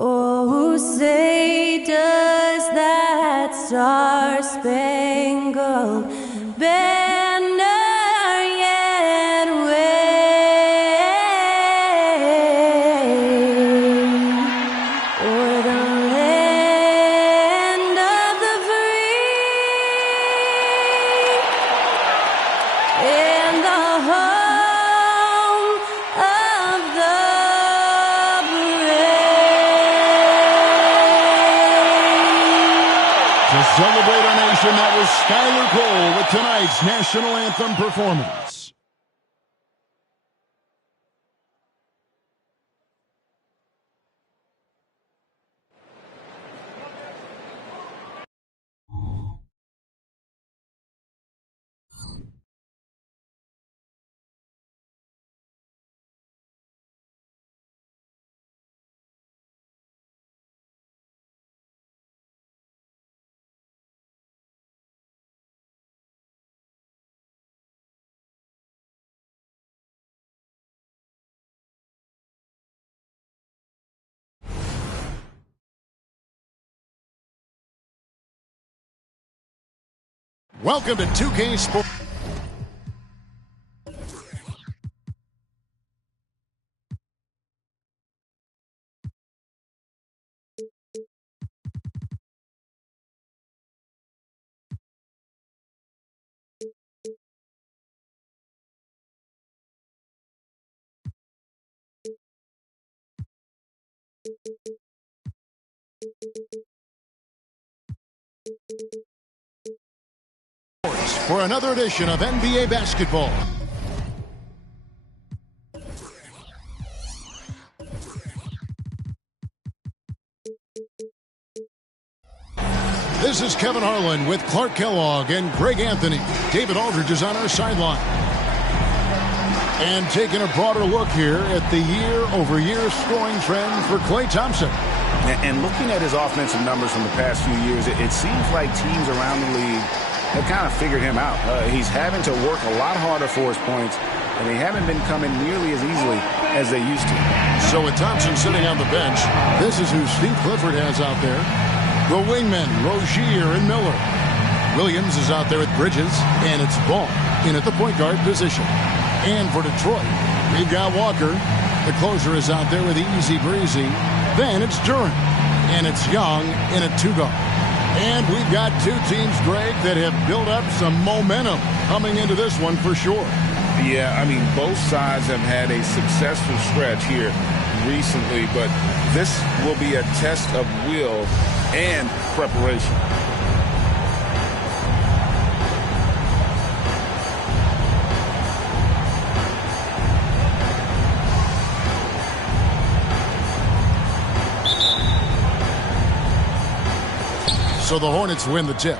Oh, say does that star-spangled banner yet wave o'er the land of the free and the home of the To celebrate our nation, that was Skylar Cole with tonight's national anthem performance. Welcome to 2K Sports. For another edition of NBA basketball. This is Kevin Harlan with Clark Kellogg and Greg Anthony. David Aldridge is on our sideline. And taking a broader look here at the year-over-year scoring trend for Klay Thompson. And looking at his offensive numbers from the past few years, it seems like teams around the league have kind of figured him out. He's having to work a lot harder for his points, and they haven't been coming nearly as easily as they used to. So with Thompson sitting on the bench, this is who Steve Clifford has out there. The wingmen, Rozier and Miller. Williams is out there at Bridges, and it's Ball in at the point guard position. And for Detroit, we've got Walker. The closer is out there with Easy Breezy. Then it's Duren, and it's Young in a two-guard. And we've got two teams, Greg, that have built up some momentum coming into this one for sure. Yeah, I mean, both sides have had a successful stretch here recently, but this will be a test of will and preparation. So the Hornets win the tip.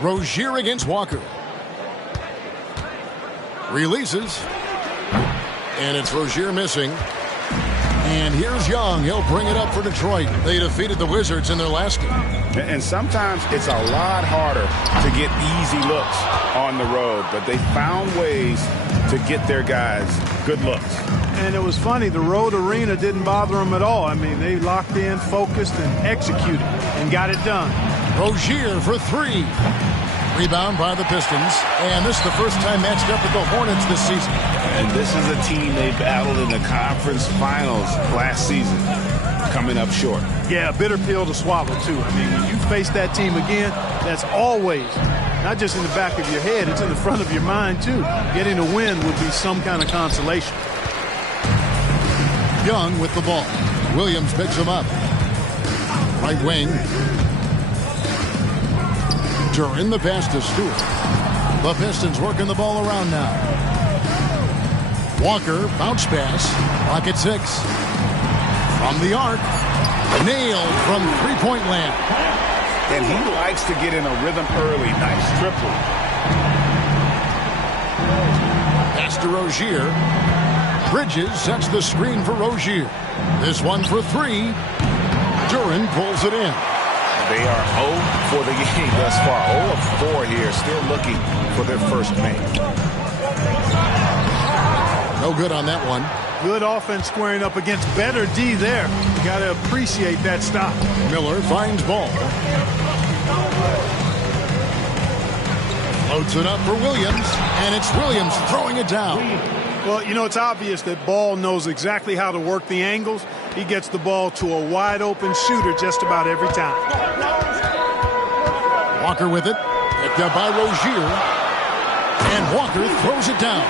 Rozier against Walker. Releases. And it's Rozier missing. And here's Young. He'll bring it up for Detroit. They defeated the Wizards in their last game. And sometimes it's a lot harder to get easy looks on the road, but they found ways to get their guys good looks. And it was funny, the road arena didn't bother them at all. I mean, they locked in, focused, and executed, and got it done. Rozier for three. Rebound by the Pistons. And this is the first time matched up with the Hornets this season. And this is a team they battled in the conference finals last season, coming up short. Yeah, a bitter pill to swallow, too. I mean, when you face that team again, that's always, not just in the back of your head, it's in the front of your mind, too. Getting a win would be some kind of consolation. Young with the ball. Williams picks him up. Right wing. Duren the pass to Stewart. The Pistons working the ball around now. Walker, bounce pass. Clock at 6. From the arc. Nailed from three-point land. And he likes to get in a rhythm early. Nice triple. Pass to Rozier. Bridges sets the screen for Rozier. This one for three. Duren pulls it in. They are 0 for the game thus far. 0 of 4 here, still looking for their first make. No good on that one. Good offense squaring up against better D there. You got to appreciate that stop. Miller finds ball. Loads it up for Williams, and it's Williams throwing it down. Well, you know, it's obvious that Ball knows exactly how to work the angles. He gets the ball to a wide-open shooter just about every time. Walker with it. Picked up by Rozier. And Walker throws it down.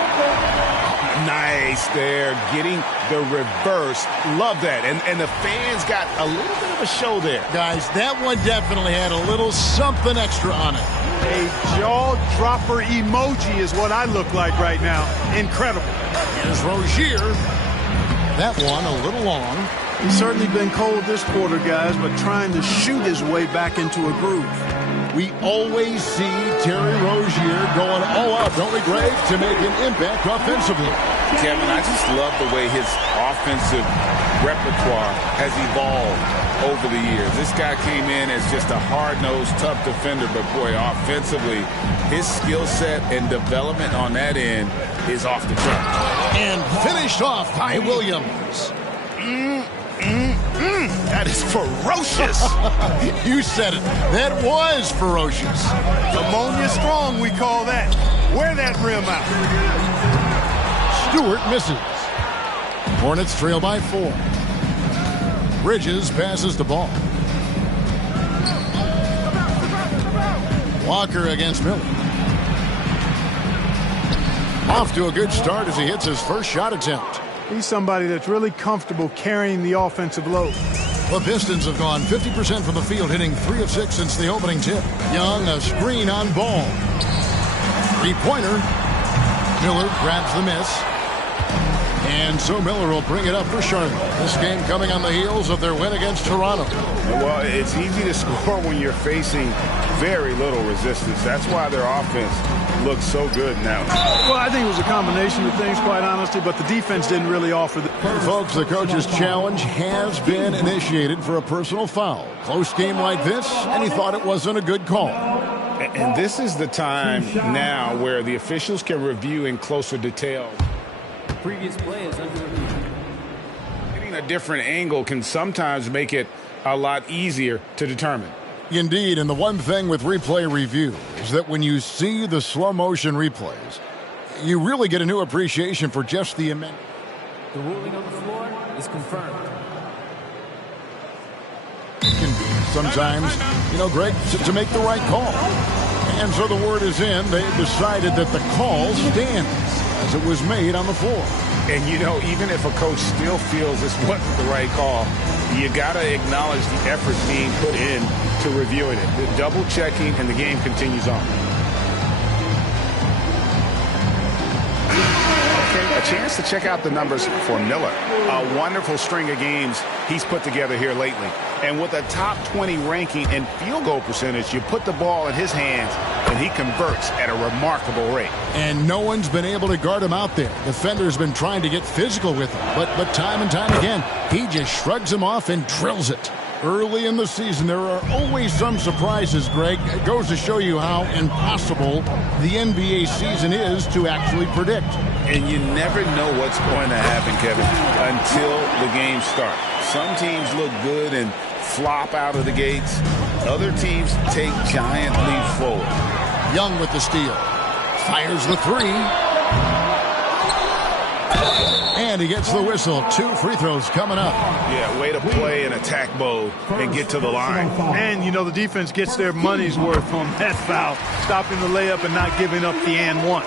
Nice there, getting the reverse. Love that. And the fans got a little bit of a show there. Guys, that one definitely had a little something extra on it. A jaw-dropper emoji is what I look like right now. Incredible. Here's Rozier. That one a little long. He's certainly been cold this quarter, guys, but trying to shoot his way back into a groove. We always see Terry Rozier going all out, don't we, Greg, to make an impact offensively. Kevin, I just love the way his offensive repertoire has evolved over the years. This guy came in as just a hard-nosed, tough defender, but boy, offensively, his skill set and development on that end is off the chart. And finished off by Williams. That is ferocious. You said it. That was ferocious. Ammonia strong, we call that. Wear that rim out. Stewart misses. Hornets trail by 4. Bridges passes the ball. Walker against Miller. Off to a good start as he hits his first shot attempt. He's somebody that's really comfortable carrying the offensive load. The Pistons have gone 50% from the field, hitting 3 of 6 since the opening tip. Young, a screen on ball. Three-pointer. Miller grabs the miss. And so Miller will bring it up for Charlotte. This game coming on the heels of their win against Toronto. Well, it's easy to score when you're facing very little resistance. That's why their offense looks so good now. Well, I think it was a combination of things, quite honestly, but the defense didn't really offer the... Folks, the coach's challenge has been initiated for a personal foul. Close game like this, and he thought it wasn't a good call. And this is the time now where the officials can review in closer detail. Previous play is under review. Getting a different angle can sometimes make it a lot easier to determine. Indeed, and the one thing with replay review is that when you see the slow motion replays, you really get a new appreciation for just the immense. The ruling on the floor is confirmed. It can be sometimes, Greg, to make the right call. And so the word is in. They've decided that the call stands as it was made on the floor. And, even if a coach still feels this wasn't the right call, you got to acknowledge the effort being put in to reviewing it. The double checking, and the game continues on. Okay, a chance to check out the numbers for Miller. A wonderful string of games he's put together here lately. And with a top 20 ranking in field goal percentage, you put the ball in his hands, and he converts at a remarkable rate. And no one's been able to guard him out there. Defender's been trying to get physical with him, but time and time again, he just shrugs him off and drills it. Early in the season, there are always some surprises, Greg. It goes to show you how impossible the NBA season is to actually predict. And you never know what's going to happen, Kevin, until the game starts. Some teams look good and flop out of the gates. Other teams take giant leaps forward. Young with the steal. Fires the 3. And he gets the whistle. 2 free throws coming up. Yeah, way to play in attack mode and get to the line. And, the defense gets their money's worth on that foul, stopping the layup and not giving up the and one.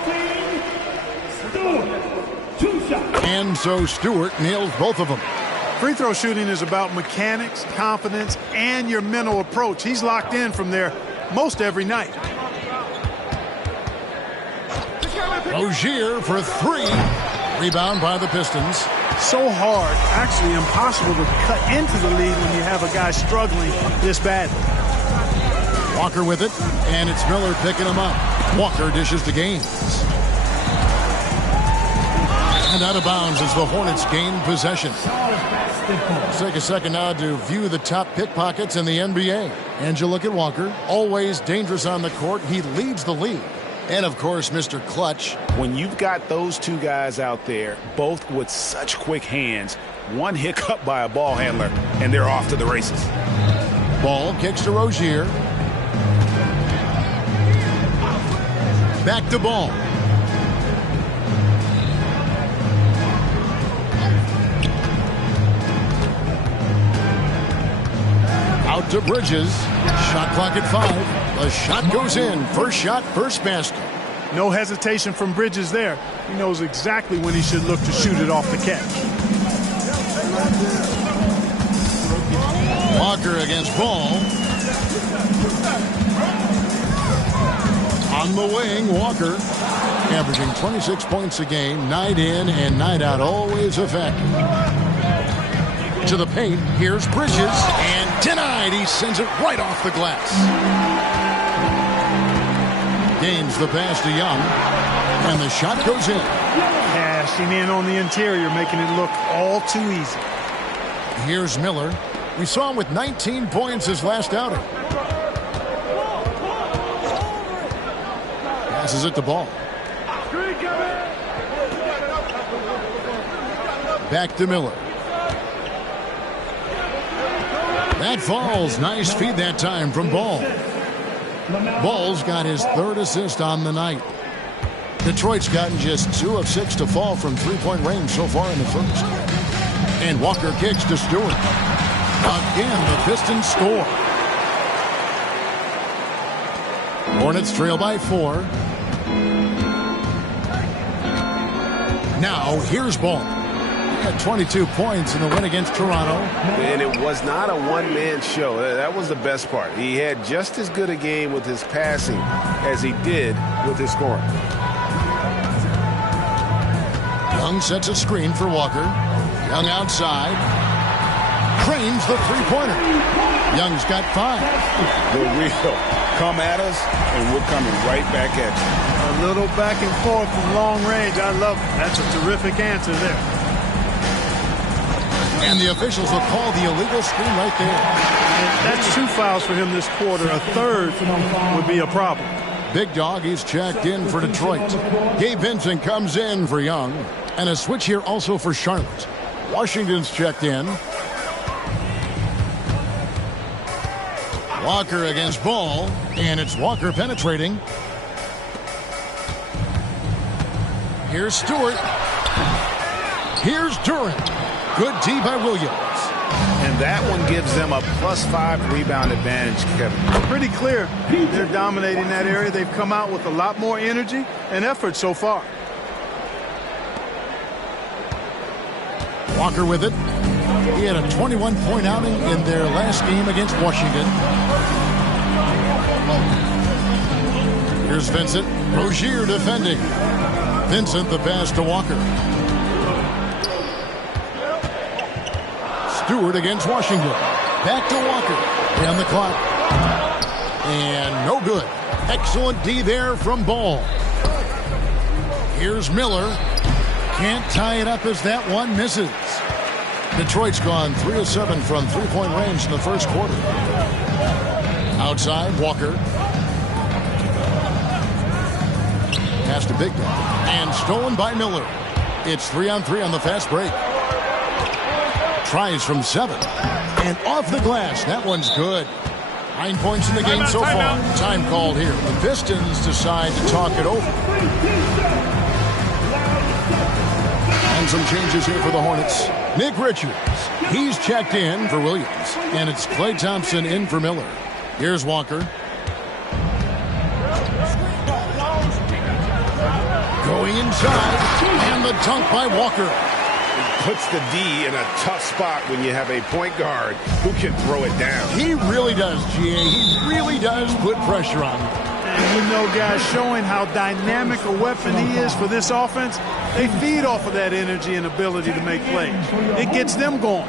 And so Stewart nails both of them. Free throw shooting is about mechanics, confidence, and your mental approach. He's locked in from there most every night. Rozier for 3. Rebound by the Pistons. So hard, actually impossible to cut into the lead when you have a guy struggling this badly. Walker with it, and it's Miller picking him up. Walker dishes to Gaines. And out of bounds as the Hornets gain possession. Let's take a second now to view the top pickpockets in the NBA. And you look at Walker, always dangerous on the court. He leads the league. And, of course, Mr. Clutch. When you've got those two guys out there, both with such quick hands, one hiccup by a ball handler, and they're off to the races. Ball kicks to Rozier. Back to Ball. Out to Bridges. Shot clock at 5. The shot goes in. First shot, first basket. No hesitation from Bridges there. He knows exactly when he should look to shoot it off the catch. Walker against Ball. On the wing, Walker. Averaging 26 points a game, night in and night out, always effective. To the paint, here's Bridges, and denied. He sends it right off the glass. Gains the pass to Young, and the shot goes in. Cashing in on the interior, making it look all too easy. Here's Miller. We saw him with 19 points his last outing. Passes it to Ball. Back to Miller. That falls. Nice feed that time from Ball. Ball's got his third assist on the night. Detroit's gotten just 2 of 6 to fall from three-point range so far in the first. And Walker kicks to Stewart. Again, the Pistons score. Hornets trail by 4. Now, here's Ball. He had 22 points in the win against Toronto. And it was not a one-man show. That was the best part. He had just as good a game with his passing as he did with his scoring. Young sets a screen for Walker. Young outside. Cranes the three-pointer. Young's got 5. The real come at us, and we're coming right back at you. A little back and forth from long range. I love it. That's a terrific answer there. And the officials will call the illegal screen right there. And that's 2 fouls for him this quarter. A third would be a problem. Big Dog, he's checked in for Detroit. Gabe Vincent comes in for Young. And a switch here also for Charlotte. Washington's checked in. Walker against Ball. And it's Walker penetrating. Here's Stewart. Here's Durant. Good D by Williams. And that one gives them a +5 rebound advantage, Kevin. Pretty clear. They're dominating that area. They've come out with a lot more energy and effort so far. Walker with it. He had a 21-point outing in their last game against Washington. Here's Vincent. Rozier defending. Vincent the pass to Walker. Stewart against Washington. Back to Walker. On the clock. And no good. Excellent D there from Ball. Here's Miller. Can't tie it up as that one misses. Detroit's gone 3 of 7 from three-point range in the first quarter. Outside, Walker. Pass to Big Dog. And stolen by Miller. It's 3-on-3 on the fast break. Tries from 7. And off the glass. That one's good. 9 points in the game so far. Time called here. The Pistons decide to talk it over. And some changes here for the Hornets. Nick Richards. He's checked in for Williams. And it's Klay Thompson in for Miller. Here's Walker. Going inside. And the dunk by Walker. Puts the D in a tough spot when you have a point guard who can throw it down. He really does, GA. He really does put pressure on him. And you know, guys, showing how dynamic a weapon he is for this offense, they feed off of that energy and ability to make plays. It gets them going.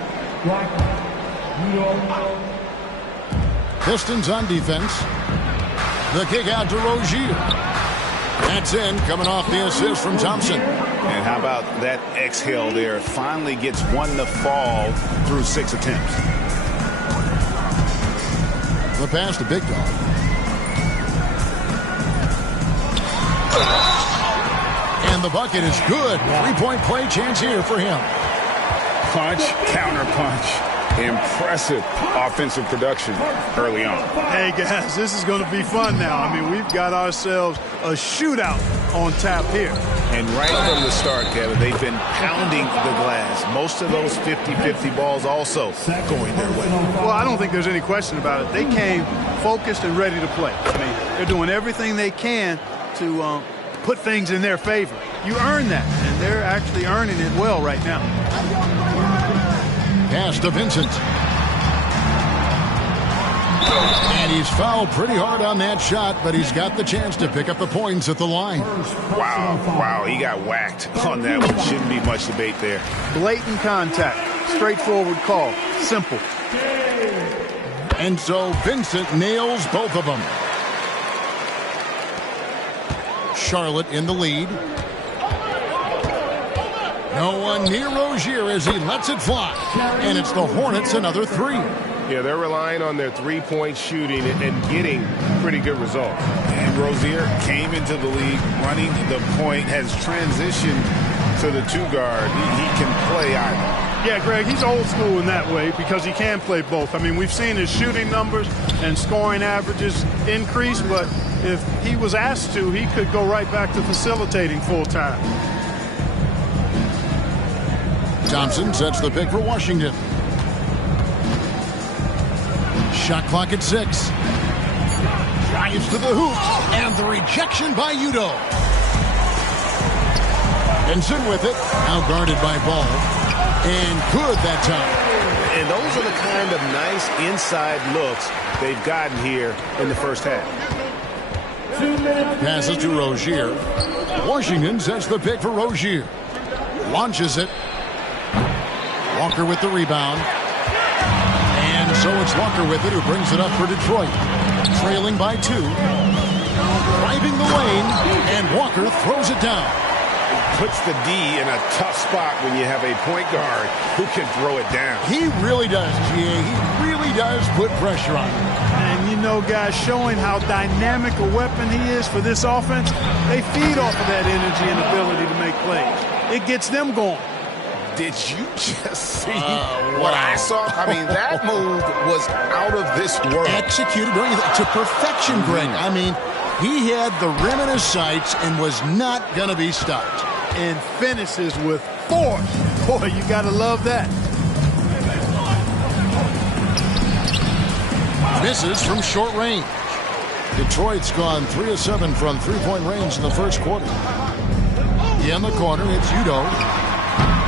Pistons on defense. The kick out to Rozier. That's in, coming off the assist from Thompson. And how about that exhale there? Finally gets one to fall through 6 attempts. The pass to Big Dog. And the bucket is good. 3-point play chance here for him. Punch, counter punch. Impressive offensive production early on. Hey, guys, this is going to be fun now. I mean, we've got ourselves a shootout on tap here. And right from the start, Kevin, they've been pounding the glass. Most of those 50-50 balls also going their way. Well, I don't think there's any question about it. They came focused and ready to play. I mean, they're doing everything they can to put things in their favor. You earn that, and they're actually earning it well right now. Pass to Vincent. And he's fouled pretty hard on that shot, but he's got the chance to pick up the points at the line. Wow, he got whacked on that one. Shouldn't be much debate there. Blatant contact, straightforward call, simple. And so Vincent nails both of them. Charlotte in the lead. No one near Rozier as he lets it fly. And it's the Hornets another three. Yeah, they're relying on their three-point shooting and getting pretty good results. And Rozier came into the league running the point, has transitioned to the two-guard. He can play either. Yeah, Greg, he's old school in that way because he can play both. I mean, we've seen his shooting numbers and scoring averages increase, but if he was asked to, he could go right back to facilitating full-time. Thompson sets the pick for Washington. Shot clock at 6. Drives to the hoop, and the rejection by Udo. Benson with it, now guarded by Ball. And good that time. And those are the kind of nice inside looks they've gotten here in the first half. Passes to Rozier. Washington sets the pick for Rozier. Launches it. Walker with the rebound. And so it's Walker with it who brings it up for Detroit. Trailing by 2. Driving the lane, and Walker throws it down. Puts the D in a tough spot when you have a point guard who can throw it down. He really does, G.A. He really does put pressure on him. And, you know, guys, showing how dynamic a weapon he is for this offense, they feed off of that energy and ability to make plays. It gets them going. Did you just see what I saw? I mean, that move was out of this world. Executed to perfection, Greg. I mean, he had the rim in his sights and was not going to be stopped. And finishes with force. Boy, you got to love that. Misses from short range. Detroit's gone 3 of 7 from three-point range in the first quarter. In the corner, it's Udo.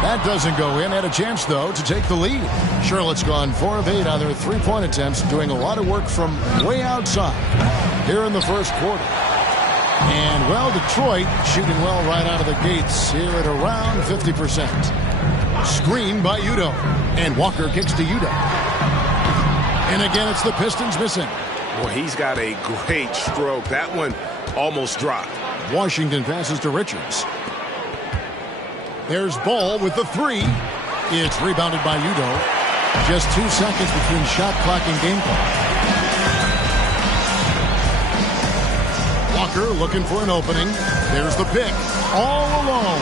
That doesn't go in. Had a chance, though, to take the lead. Charlotte's gone 4 of 8 on their three-point attempts, doing a lot of work from way outside here in the first quarter. And, well, Detroit shooting well right out of the gates here at around 50%. Screen by Udo. And Walker kicks to Udo. And again, it's the Pistons missing. Well, he's got a great stroke. That one almost dropped. Washington passes to Richards. There's Ball with the 3. It's rebounded by Udo. Just 2 seconds between shot clock and game clock. Walker looking for an opening. There's the pick. All alone.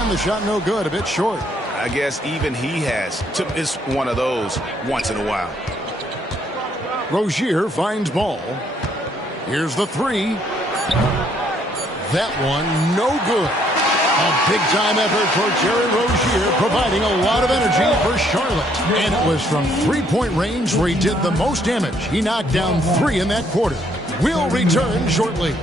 And the shot no good. A bit short. I guess even he has to miss one of those once in a while. Rozier finds Ball. Here's the 3. That one no good. A big-time effort for Jerry Rozier, providing a lot of energy for Charlotte. And it was from three-point range where he did the most damage. He knocked down 3 in that quarter. We'll return shortly.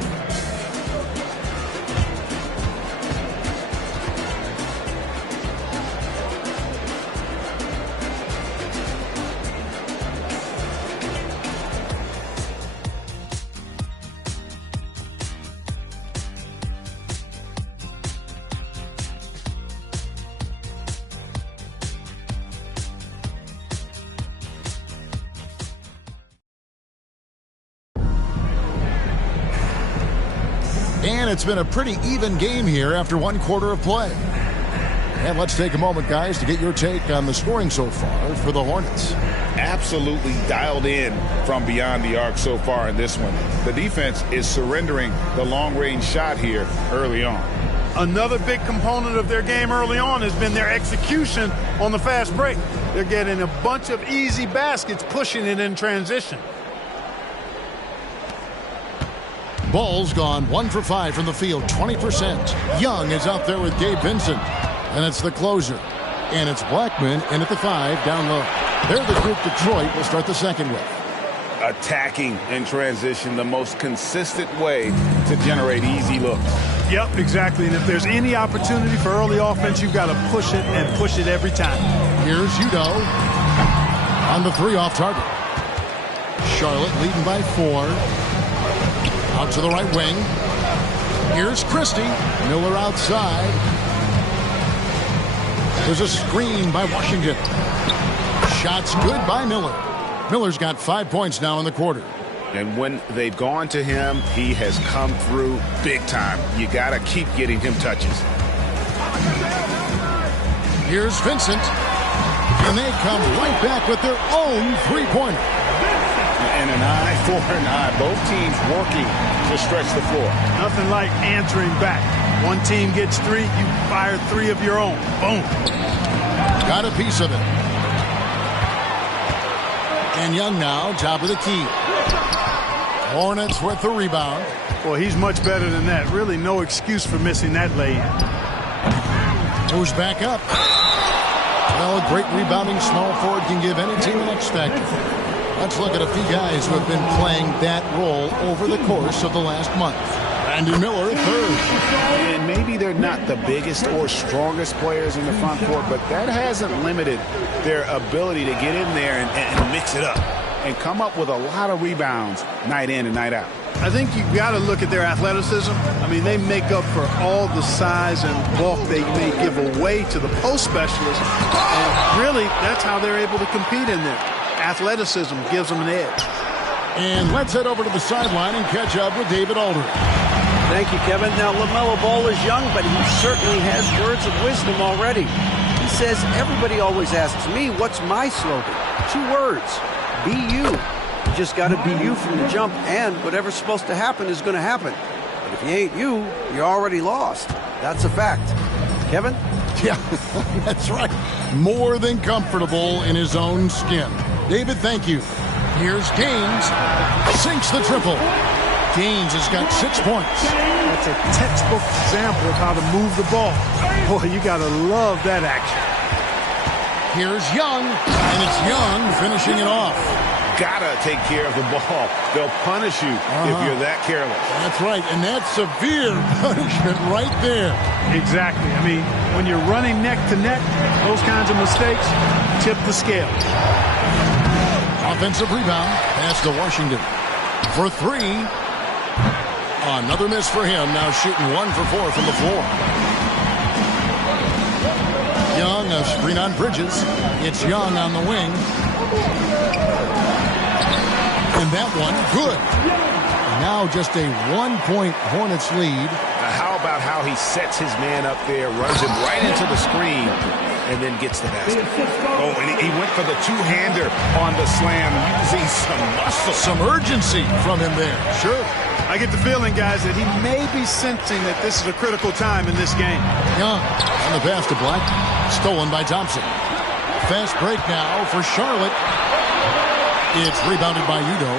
And it's been a pretty even game here after 1 quarter of play. And let's take a moment, guys, to get your take on the scoring so far for the Hornets. absolutely dialed in from beyond the arc so far in this one. The defense is surrendering the long-range shot here early on. Another big component of their game early on has been their execution on the fast break. They're getting a bunch of easy baskets, pushing it in transition. Ball's gone 1 for 5 from the field, 20%. Young is out there with Gabe Vincent. And it's the closer. And it's Blackman in at the 5 down low. They're the group Detroit will start the second with. Attacking in transition, the most consistent way to generate easy looks. Yep, exactly. And if there's any opportunity for early offense, you've got to push it and push it every time. Here's Udo on the 3 off target. Charlotte leading by 4. Out to the right wing. Here's Christie. Miller outside. There's a screen by Washington. Shots good by Miller. Miller's got 5 points now in the quarter. And when they've gone to him, he has come through big time. You got to keep getting him touches. Here's Vincent. And they come right back with their own 3-pointer. And an eye for an eye. Both teams working to stretch the floor. Nothing like answering back. One team gets 3, you fire 3 of your own. Boom. Got a piece of it. And Young now, top of the key. Hornets with the rebound. Well, he's much better than that. Really no excuse for missing that lay-in. Moves back up. Well, a great rebounding small forward can give any team an X factor. Let's look at a few guys who have been playing that role over the course of the last month. Brandon Miller, 3rd. And maybe they're not the biggest or strongest players in the front court, but that hasn't limited their ability to get in there and mix it up and come up with a lot of rebounds night in and night out. I think you've got to look at their athleticism. I mean, they make up for all the size and bulk they may give away to the post specialists. And really, that's how they're able to compete in there. Athleticism gives them an edge. And let's head over to the sideline and catch up with David Aldridge. Thank you, Kevin. Now, LaMelo Ball is young, but he certainly has words of wisdom already. He says, everybody always asks me, what's my slogan? 2 words, be you. You just got to be you from the jump, and whatever's supposed to happen is going to happen. But if you ain't you, you're already lost. That's a fact. Kevin? Yeah, that's right. More than comfortable in his own skin. David, thank you. Here's Gaines. Sinks the triple. Gaines has got 6 points. That's a textbook example of how to move the ball. Boy, you got to love that action. Here's Young, and it's Young finishing it off. Gotta take care of the ball. They'll punish you if you're that careless. That's right, and that's severe punishment right there. Exactly. I mean, when you're running neck to neck, those kinds of mistakes tip the scale. Offensive rebound, pass to Washington. For 3. Another miss for him, now shooting 1 for 4 from the floor. Young, a screen on Bridges. It's Young on the wing. And that one, good. Now just a 1-point Hornets lead. How about how he sets his man up there, runs him right into the screen, and then gets the basket. Oh, and he went for the 2-hander on the slam, using some muscle. Some urgency from him there. Sure. I get the feeling, guys, that he may be sensing that this is a critical time in this game. Young on the pass to Black. Stolen by Thompson. Fast break now for Charlotte. It's rebounded by Udo.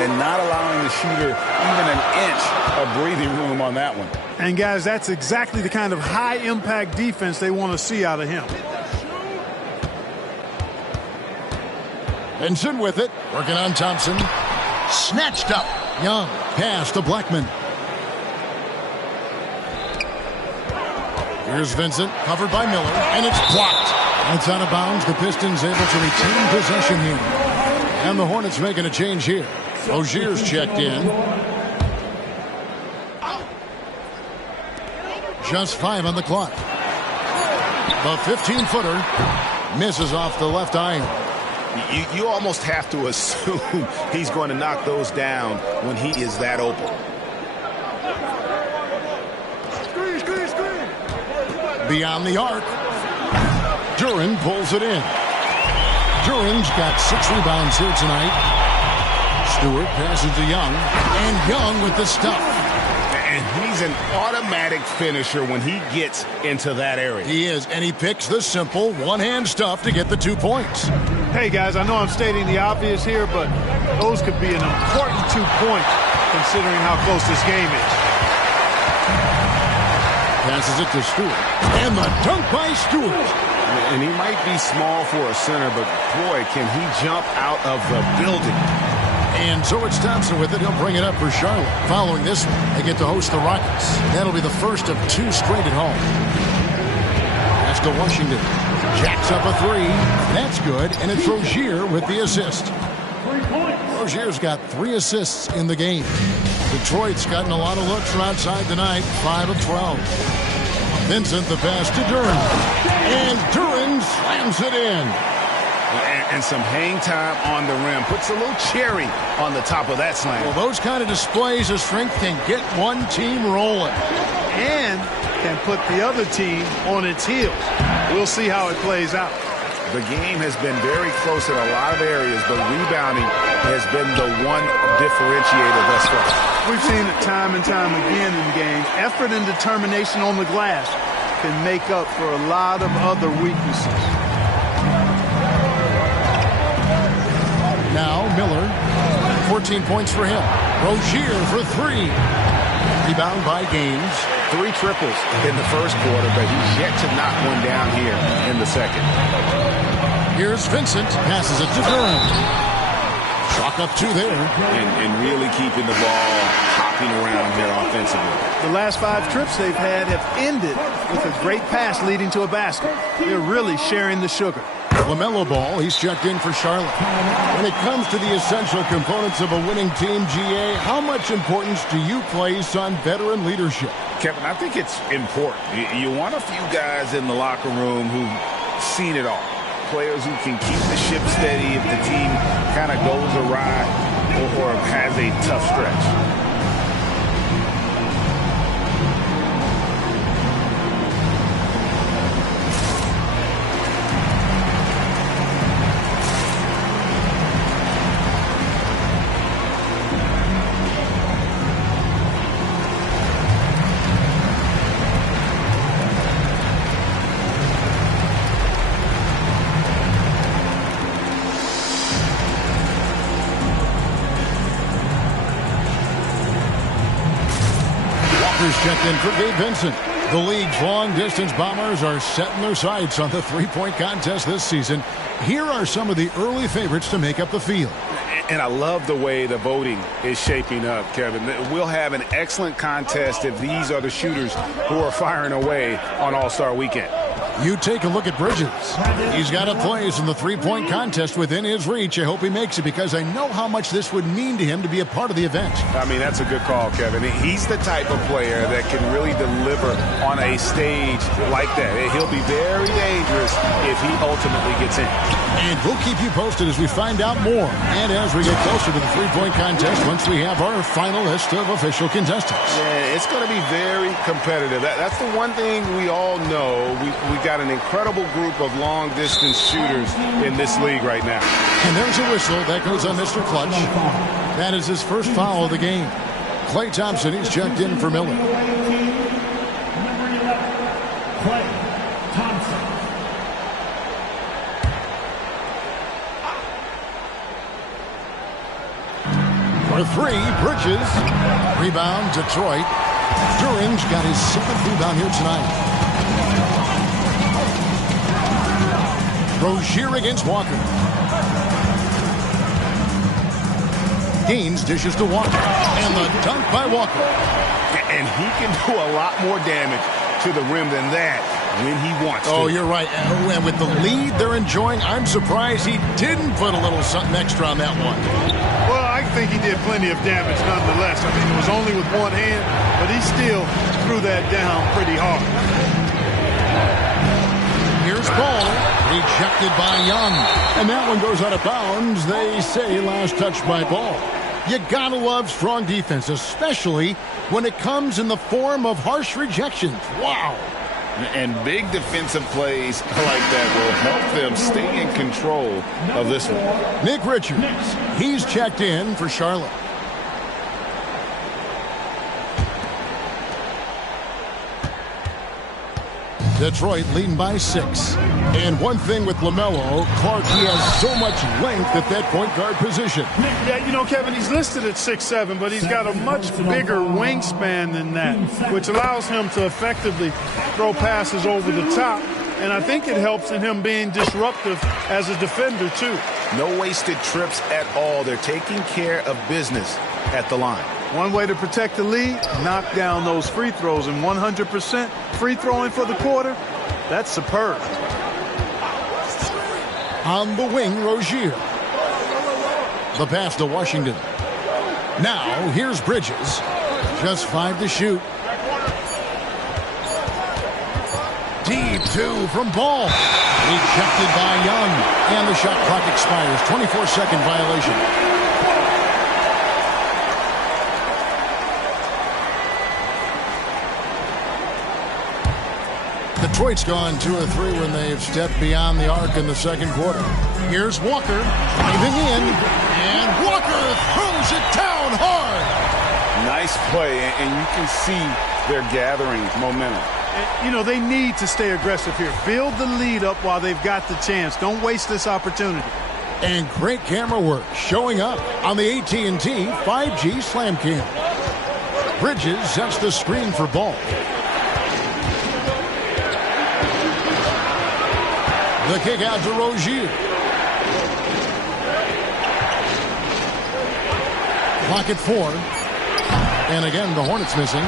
And not allowing the shooter even an inch of breathing room on that one. And, guys, that's exactly the kind of high-impact defense they want to see out of him. Benson with it. Working on Thompson. Snatched up. Young. Pass to Blackman. Here's Vincent. Covered by Miller. And it's blocked. It's out of bounds. The Pistons able to retain possession here. And the Hornets making a change here. Rozier's checked in. Just 5 on the clock. The 15-footer misses off the left iron. You almost have to assume he's going to knock those down when he is that open. Screen. Beyond the arc. Duran pulls it in. Duren's got 6 rebounds here tonight. Stewart passes to Young, and Young with the stuff. And he's an automatic finisher when he gets into that area. He is, and he picks the simple one-hand stuff to get the 2 points. Hey, guys, I know I'm stating the obvious here, but those could be an important 2 points considering how close this game is. Passes it to Stewart, and the dunk by Stewart. And he might be small for a center, but boy, can he jump out of the building. And so it's Thompson with it. He'll bring it up for Charlotte. Following this one, they get to host the Rockets. That'll be the first of 2 straight at home. That's to Washington. Jacks up a 3. That's good, and it's Rozier with the assist. Rozier's got 3 assists in the game. Detroit's gotten a lot of looks from outside tonight, 5 of 12. Vincent the pass to Duren. And Duren slams it in. And some hang time on the rim. Puts a little cherry on the top of that slam. Well, those kind of displays of strength can get one team rolling. And can put the other team on its heels. We'll see how it plays out. The game has been very close in a lot of areas, but rebounding has been the one differentiator thus far. We've seen it time and time again in games. Effort and determination on the glass can make up for a lot of other weaknesses. Now Miller, 14 points for him. Rozier for 3. Rebound by Gaines. 3 triples in the first quarter, but he's yet to knock one down here in the second. Here's Vincent. Passes it to Duren. Chalk up 2 there. And really keeping the ball hopping around here offensively. The last 5 trips they've had have ended with a great pass leading to a basket. They're really sharing the sugar. LaMelo Ball, he's checked in for Charlotte. When it comes to the essential components of a winning team, GA, how much importance do you place on veteran leadership? Kevin, I think it's important. You want a few guys in the locker room who've seen it all. Players who can keep the ship steady if the team kind of goes awry or has a tough stretch. Checked in for Gabe Vincent. The league's long-distance bombers are setting their sights on the 3-point contest this season. Here are some of the early favorites to make up the field. And I love the way the voting is shaping up, Kevin. We'll have an excellent contest if these are the shooters who are firing away on All-Star Weekend. You take a look at Bridges. He's got a place in the 3-point contest within his reach. I hope he makes it because I know how much this would mean to him to be a part of the event. I mean, that's a good call, Kevin. He's the type of player that can really deliver on a stage like that. He'll be very dangerous if he ultimately gets in. And we'll keep you posted as we find out more and as we get closer to the 3-point contest once we have our final list of official contestants. Yeah, it's going to be very competitive. That's the one thing we all know. We got an incredible group of long-distance shooters in this league right now. And there's a whistle. That goes on Mr. Clutch. That is his first foul of the game. Klay Thompson, he's checked in for Miller. Klay Thompson. For 3, Bridges. Rebound, Detroit. Duren's got his 7th rebound here tonight. Rozier against Walker. Gaines dishes to Walker. And the dunk by Walker. And he can do a lot more damage to the rim than that when he wants to. Oh, you're right. And with the lead they're enjoying, I'm surprised he didn't put a little something extra on that one. Well, I think he did plenty of damage nonetheless. I mean, it was only with one hand, but he still threw that down pretty hard. Here's Ball, rejected by Young. And that one goes out of bounds. They say last touch by Ball. You gotta love strong defense, especially when it comes in the form of harsh rejections. Wow. And big defensive plays like that will help them stay in control of this one. Nick Richards, he's checked in for Charlotte. Detroit leading by 6. And one thing with LaMelo, Clark, he has so much length at that point guard position. Yeah, you know, Kevin, he's listed at 6'7", but he's got a much bigger wingspan than that, which allows him to effectively throw passes over the top. And I think it helps in him being disruptive as a defender, too. No wasted trips at all. They're taking care of business at the line. One way to protect the lead, knock down those free throws, and 100% free throwing for the quarter, that's superb. On the wing, Rozier. The pass to Washington. Now, here's Bridges. Just 5 to shoot. Deep 2 from Ball. Rejected by Young. And the shot clock expires. 24-second violation. Detroit's gone 2 of 3 when they've stepped beyond the arc in the second quarter. Here's Walker driving in, and Walker throws it down hard. Nice play, and you can see they're gathering momentum. And, you know, they need to stay aggressive here. Build the lead up while they've got the chance. Don't waste this opportunity. And great camera work showing up on the AT&T 5G Slam Cam. Bridges sets the screen for Ball. The kick out to Rozier. Clock at 4. And again, the Hornets missing.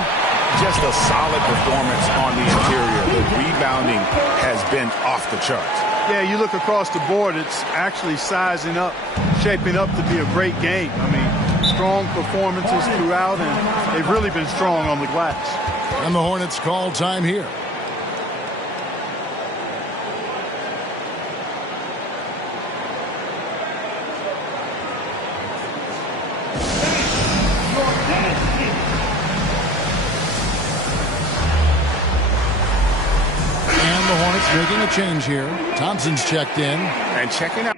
Just a solid performance on the interior. The rebounding has been off the charts. Yeah, you look across the board, it's actually sizing up, shaping up to be a great game. I mean, strong performances throughout, and they've really been strong on the glass. And the Hornets call time here. Making a change here. Thompson's checked in. And checking out.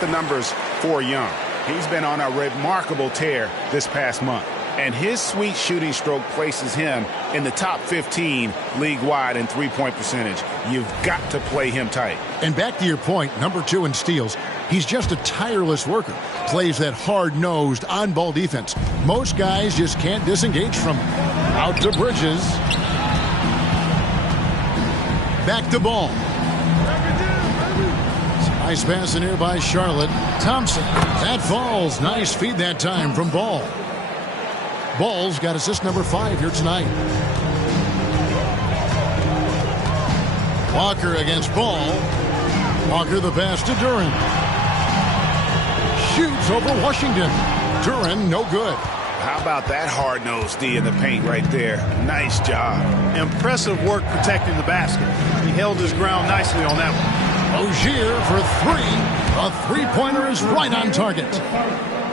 The numbers for Young. He's been on a remarkable tear this past month, and his sweet shooting stroke places him in the top 15 league-wide in three-point percentage. You've got to play him tight. And back to your point, number 2 in steals. He's just a tireless worker. Plays that hard-nosed, on-ball defense. Most guys just can't disengage from him. Out to Bridges. Back to Ball. Nice pass in here by Charlotte. Thompson. That falls. Nice feed that time from Ball. Ball's got assist number 5 here tonight. Walker against Ball. Walker the pass to Duran. Shoots over Washington. Duran no good. How about that hard-nosed D in the paint right there? Nice job. Impressive work protecting the basket. He held his ground nicely on that one. Rozier for 3. A three-pointer is right on target.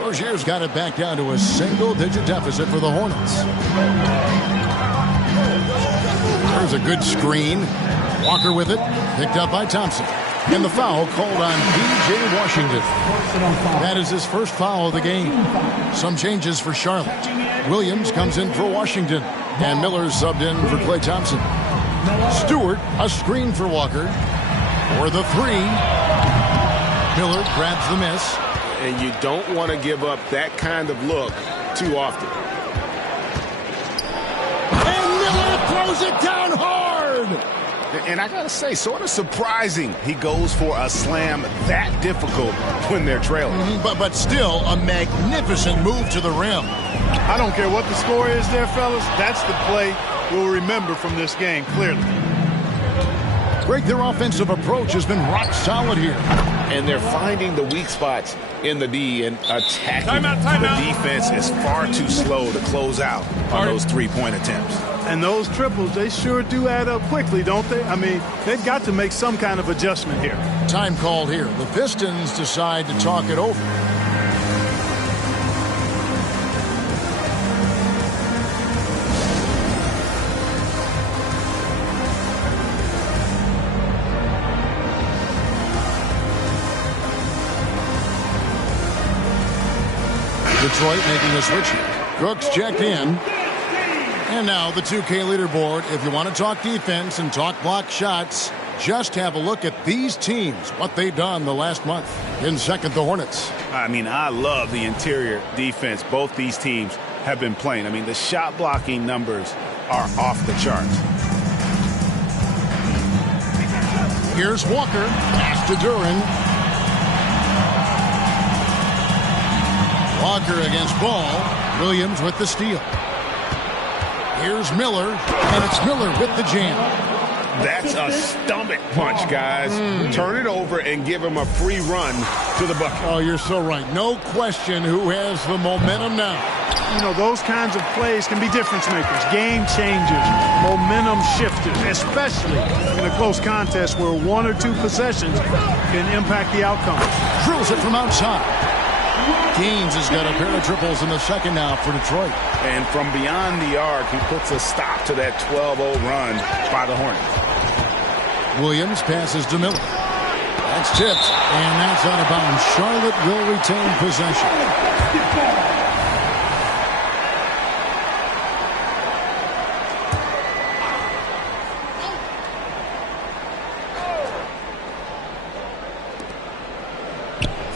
Rozier's got it back down to a single-digit deficit for the Hornets. There's a good screen. Walker with it. Picked up by Thompson. And the foul called on P.J. Washington. That is his first foul of the game. Some changes for Charlotte. Williams comes in for Washington. And Miller's subbed in for Klay Thompson. Stewart, a screen for Walker. For the 3. Miller grabs the miss. And you don't want to give up that kind of look too often. And Miller throws it down hard. And I got to say, sort of surprising he goes for a slam that difficult when they're trailing. But still a magnificent move to the rim. I don't care what the score is there, fellas. That's the play we'll remember from this game, clearly. Greg, their offensive approach has been rock solid here. And they're finding the weak spots in the D and attacking. Timeout. The defense is far too slow to close out on those three-point attempts. And those triples, they sure do add up quickly, don't they? I mean, they've got to make some kind of adjustment here. Time called here. The Pistons decide to talk it over. Detroit making a switch here. Brooks checked in. And now the 2K leaderboard. If you want to talk defense and talk block shots, just have a look at these teams, what they've done the last month. In second, the Hornets. I mean, I love the interior defense both these teams have been playing. I mean, the shot blocking numbers are off the charts. Here's Walker. Pass to Duran. Walker against Ball. Williams with the steal. Here's Miller, and it's Miller with the jam. That's a stomach punch, guys. Turn it over and give him a free run to the bucket. Oh, you're so right. No question who has the momentum now. You know, those kinds of plays can be difference makers, game changers, momentum shifters, especially in a close contest where one or two possessions can impact the outcome. Drills it from outside. Gaines has got a pair of triples in the second now for Detroit. And from beyond the arc, he puts a stop to that 12-0 run by the Hornets. Williams passes to Miller. That's tipped, and that's out of bounds. Charlotte will retain possession.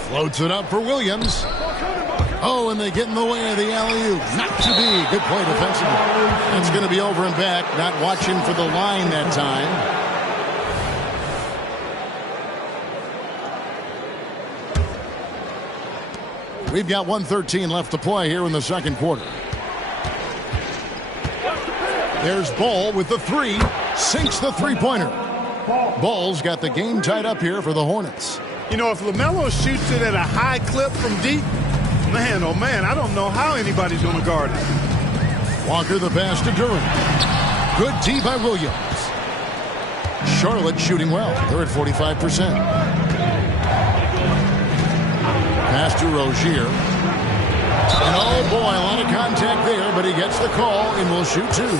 Floats it up for Williams. Oh, and they get in the way of the alley-oop. Not to be. Good play defensively. It's going to be over and back. Not watching for the line that time. We've got 1:13 left to play here in the second quarter. There's Ball with the three. Sinks the three-pointer. Ball's got the game tied up here for the Hornets. You know, if LaMelo shoots it at a high clip from deep, man, oh man, I don't know how anybody's going to guard it. Walker the pass to Duran. Good D by Williams. Charlotte shooting well. They're at 45%. Pass to Rozier. And oh boy, a lot of contact there, but he gets the call and will shoot two.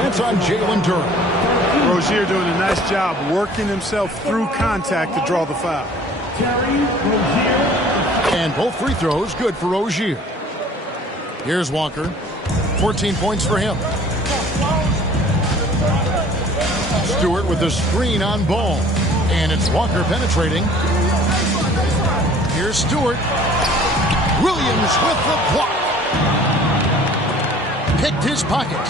That's on Jalen Duran. Rozier doing a nice job working himself through contact to draw the foul. And both free throws good for Rozier. Here's Walker. 14 points for him. Stewart with the screen on Ball. And it's Walker penetrating. Here's Stewart. Williams with the block. Picked his pocket.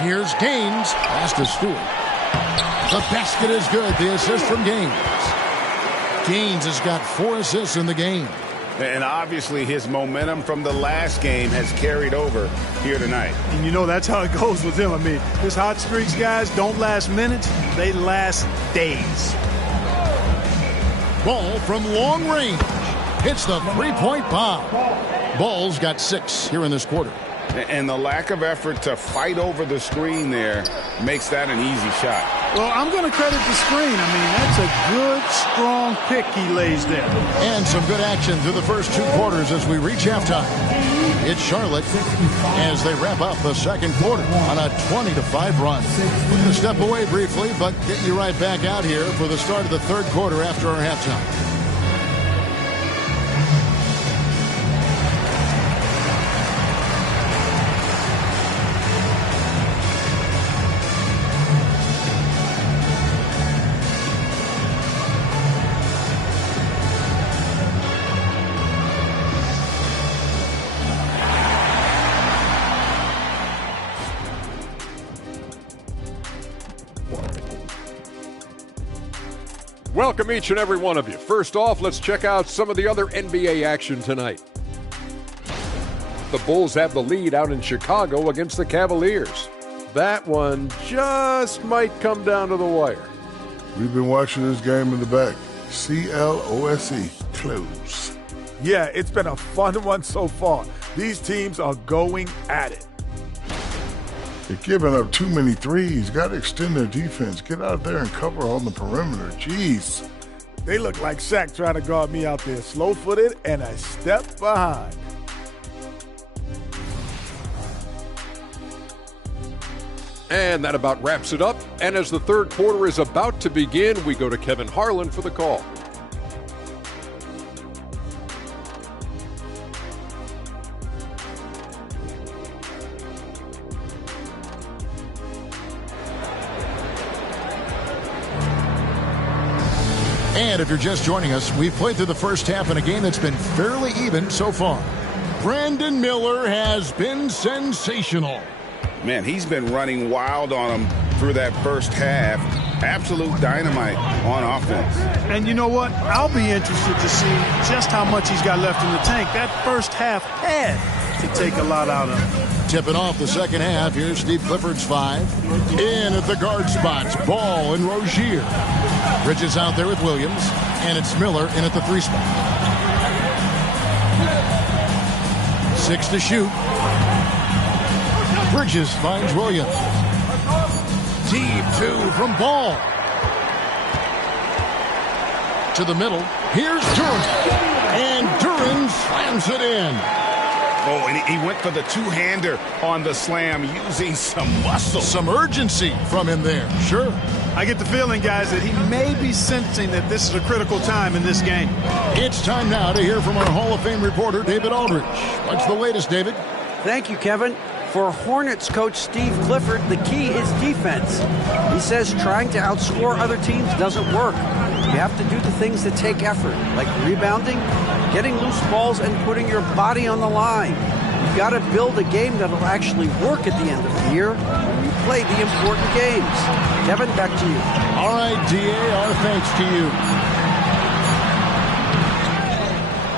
Here's Gaines. Pass to Stewart. The basket is good. The assist from Gaines. Gaines has got 4 assists in the game. And obviously his momentum from the last game has carried over here tonight. And you know that's how it goes with him. I mean, his hot streaks, guys, don't last minutes. They last days. Ball from long range. Hits the three-point bomb. Ball's got 6 here in this quarter. And the lack of effort to fight over the screen there makes that an easy shot. Well, I'm going to credit the screen. I mean, that's a good, strong pick he lays there. And some good action through the first 2 quarters as we reach halftime. It's Charlotte as they wrap up the second quarter on a 20-5 run. We're going to step away briefly, but get you right back out here for the start of the third quarter after our halftime. Welcome each and every one of you. First off, let's check out some of the other NBA action tonight. The Bulls have the lead out in Chicago against the Cavaliers. That one just might come down to the wire. We've been watching this game in the back. C-L-O-S-E, close. Yeah, it's been a fun one so far. These teams are going at it. They're giving up too many threes. Got to extend their defense. Get out there and cover on the perimeter. Jeez. They look like Shaq trying to guard me out there. Slow-footed and a step behind. And that about wraps it up. And as the third quarter is about to begin, we go to Kevin Harlan for the call. And if you're just joining us, we've played through the first half in a game that's been fairly even so far. Brandon Miller has been sensational. Man, he's been running wild on him through that first half. Absolute dynamite on offense. And you know what? I'll be interested to see just how much he's got left in the tank. That first half had to take a lot out of him. Tipping off the second half, here's Steve Clifford's 5. In at the guard spots, Ball and Rozier. Bridges out there with Williams, and it's Miller in at the 3 spot. 6 to shoot. Bridges finds Williams. Deep 2 from Ball. To the middle. Here's Duren. And Duren slams it in. Oh, and he went for the two-hander on the slam using some muscle. Some urgency from him there. Sure. I get the feeling, guys, that he may be sensing that this is a critical time in this game. It's time now to hear from our Hall of Fame reporter, David Aldridge. What's the latest, David? Thank you, Kevin. For Hornets coach Steve Clifford, the key is defense. He says trying to outscore other teams doesn't work. You have to do the things that take effort, like rebounding, getting loose balls, and putting your body on the line. You've got to build a game that'll actually work at the end of the year when you play the important games. Kevin, back to you. All right, DA, our thanks to you.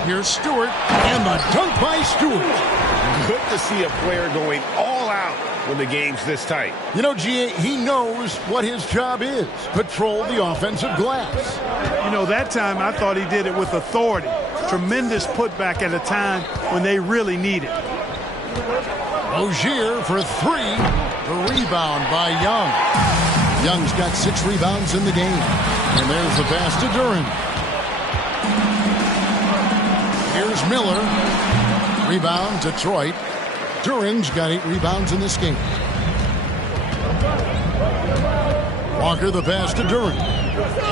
Here's Stewart, and the dunk by Stewart. Good to see a player going all out when the game's this tight. You know, GA, he knows what his job is. Patrol the offensive glass. You know, that time I thought he did it with authority. Tremendous putback at a time when they really need it. Rozier for 3. The rebound by Young. Young's got 6 rebounds in the game. And there's the pass to Duren. Here's Miller. Rebound, Detroit. Duren's got 8 rebounds in this game. Walker the pass to Duren.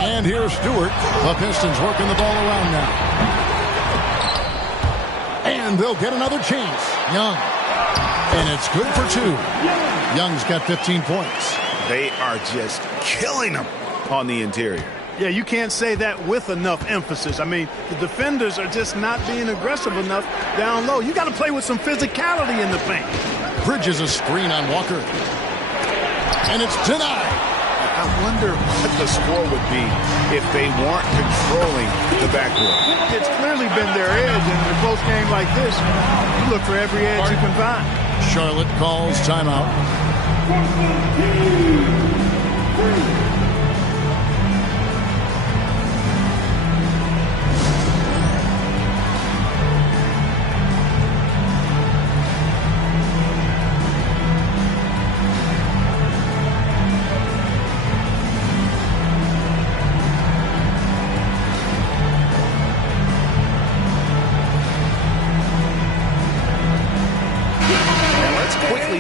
And here's Stewart. The Pistons working the ball around now. And they'll get another chance. Young. And it's good for 2. Young's got 15 points. They are just killing them on the interior. Yeah, you can't say that with enough emphasis. I mean, the defenders are just not being aggressive enough down low. You got to play with some physicality in the paint. Bridges a screen on Walker. And it's denied. I wonder what the score would be if they weren't controlling the backcourt. It's clearly been their edge, and in a close game like this, you look for every edge you can find. Charlotte calls timeout.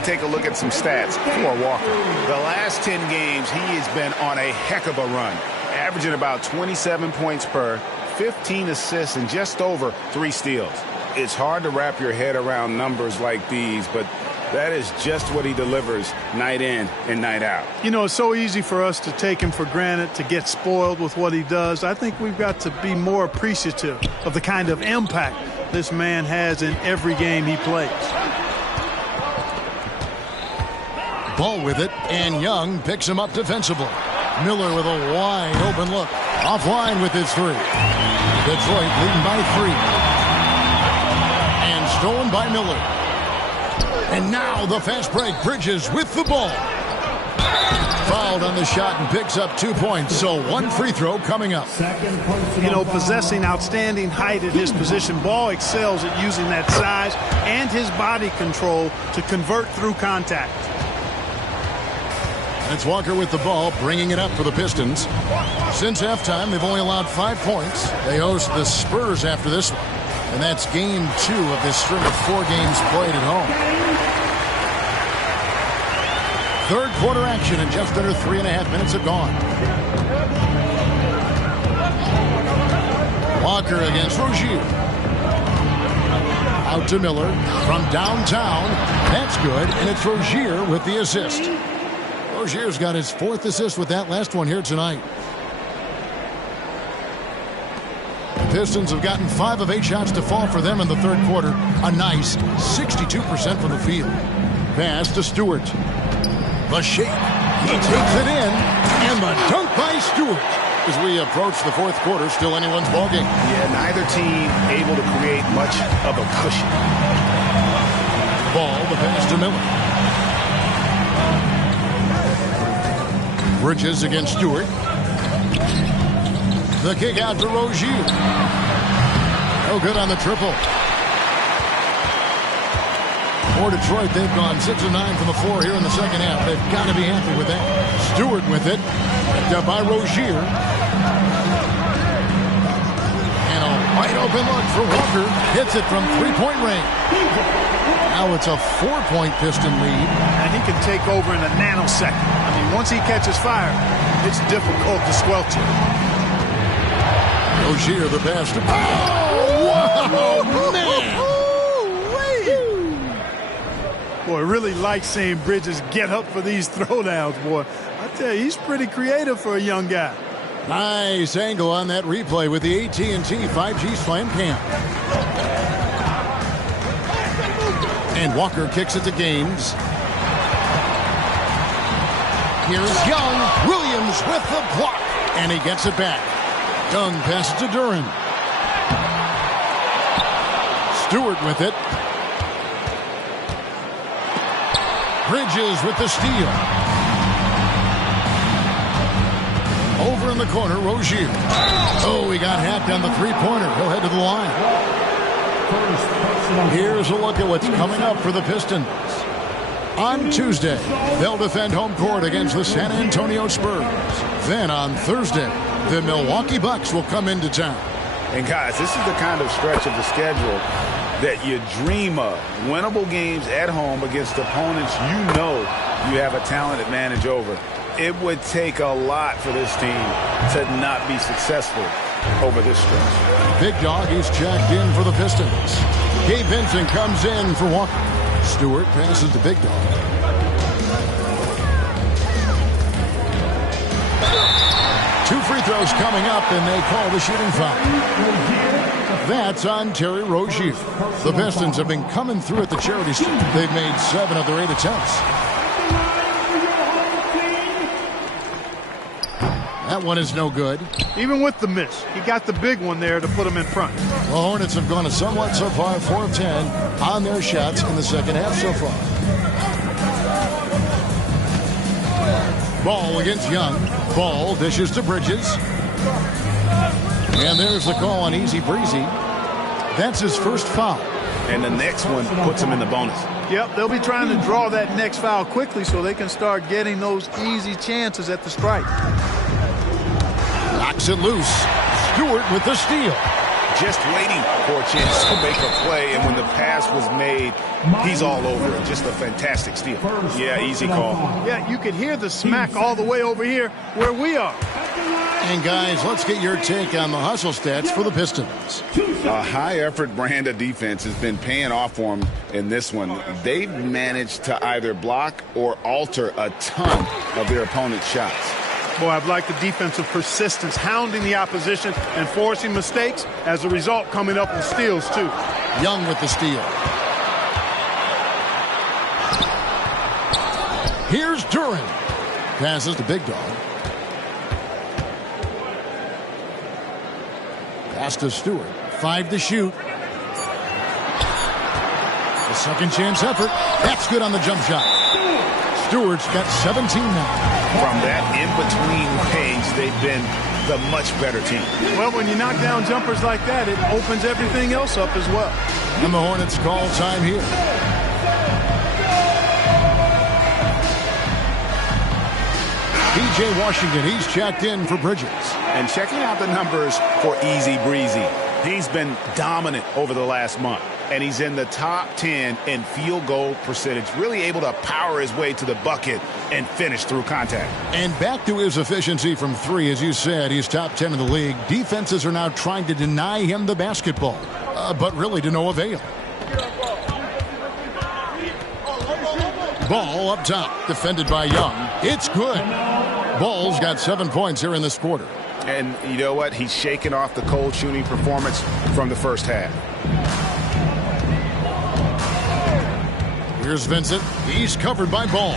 Take a look at some stats for Walker. The last 10 games, he has been on a heck of a run, averaging about 27 points per, 15 assists, and just over 3 steals. It's hard to wrap your head around numbers like these, but that is just what he delivers night in and night out. You know, it's so easy for us to take him for granted, to get spoiled with what he does. I think we've got to be more appreciative of the kind of impact this man has in every game he plays. Ball with it, and Young picks him up defensively. Miller with a wide open look. Offline with his three. Detroit leading by 3. And stolen by Miller. And now the fast break. Bridges with the ball. Fouled on the shot and picks up 2 points. So 1 free throw coming up. You know, possessing outstanding height at his position, Ball excels at using that size and his body control to convert through contact. It's Walker with the ball, bringing it up for the Pistons. Since halftime, they've only allowed 5 points. They host the Spurs after this one. And that's game 2 of this string of 4 games played at home. Third quarter action, and just under 3.5 minutes have gone. Walker against Rozier. Out to Miller from downtown. That's good, and it's Rozier with the assist. Rozier's got his 4th assist with that last one here tonight. The Pistons have gotten 5 of 8 shots to fall for them in the third quarter. A nice 62% from the field. Pass to Stewart. The shake. He takes it in. And the dunk by Stewart. As we approach the fourth quarter, still anyone's ballgame. Yeah, neither team able to create much of a cushion. Ball, the pass to Miller. Bridges against Stewart. The kick out to Rozier. No good on the triple. For Detroit, they've gone 6 of 9 from the floor here in the second half. They've got to be happy with that. Stewart with it. Picked up by Rozier. And a wide open look for Walker. Hits it from 3-point range. Now it's a 4-point Piston lead. And he can take over in a nanosecond. I mean, once he catches fire, it's difficult to squelch it. Rozier, the pass to... Oh, wow, man! Boy, I really like seeing Bridges get up for these throwdowns, boy. I tell you, he's pretty creative for a young guy. Nice angle on that replay with the AT&T 5G Slam Cam. And Walker kicks it to Gaines. Here's Young. Williams with the block. And he gets it back. Young passes to Duran. Stewart with it. Bridges with the steal. Over in the corner, Rozier. Oh, he got hacked on the three-pointer. He'll head to the line. Here's a look at what's coming up for the Pistons. On Tuesday, they'll defend home court against the San Antonio Spurs. Then on Thursday, the Milwaukee Bucks will come into town. And guys, this is the kind of stretch of the schedule that you dream of. Winnable games at home against opponents you know you have a talent advantage over. It would take a lot for this team to not be successful over this stretch. Big Dog is checked in for the Pistons. Gabe Vincent comes in for Walker. Stewart passes to Big Dog. Two free throws coming up, and they call the shooting foul. That's on Terry Rozier. The Pistons have been coming through at the charity stripe. They've made 7 of their 8 attempts. That one is no good. Even with the miss, he got the big one there to put him in front. The Hornets have gone somewhat so far, 4 of 10 on their shots in the second half so far. Ball against Young. Ball dishes to Bridges. And there's the call on Easy Breezy. That's his first foul. And the next one puts him in the bonus. Yep, they'll be trying to draw that next foul quickly so they can start getting those easy chances at the stripe. Knocks it loose. Stewart with the steal. Just waiting for a chance to make a play, and when the pass was made, he's all over it. Just a fantastic steal. Yeah, easy call. Yeah, you could hear the smack all the way over here where we are. And guys, let's get your take on the hustle stats for the Pistons. A high-effort brand of defense has been paying off for them in this one. They've managed to either block or alter a ton of their opponent's shots. Boy, I've liked the defensive persistence, hounding the opposition and forcing mistakes. As a result, coming up with steals, too. Young with the steal. Here's Duran. Passes to Big Dog. Pass to Stewart. 5 to shoot. The second chance effort. That's good on the jump shot. Stewart's got 17 now. From that in-between range, they've been the much better team. Well, when you knock down jumpers like that, it opens everything else up as well. And the Hornets call time here. P.J. Washington, he's checked in for Bridges. And checking out the numbers for Easy Breezy. He's been dominant over the last month. And he's in the top 10 in field goal percentage. Really able to power his way to the bucket and finish through contact. And back to his efficiency from 3, as you said, he's top 10 in the league. Defenses are now trying to deny him the basketball, but really to no avail. Ball up top, defended by Young. It's good. Ball's got 7 points here in this quarter. And you know what? He's shaking off the cold shooting performance from the first half. Here's Vincent. He's covered by Ball.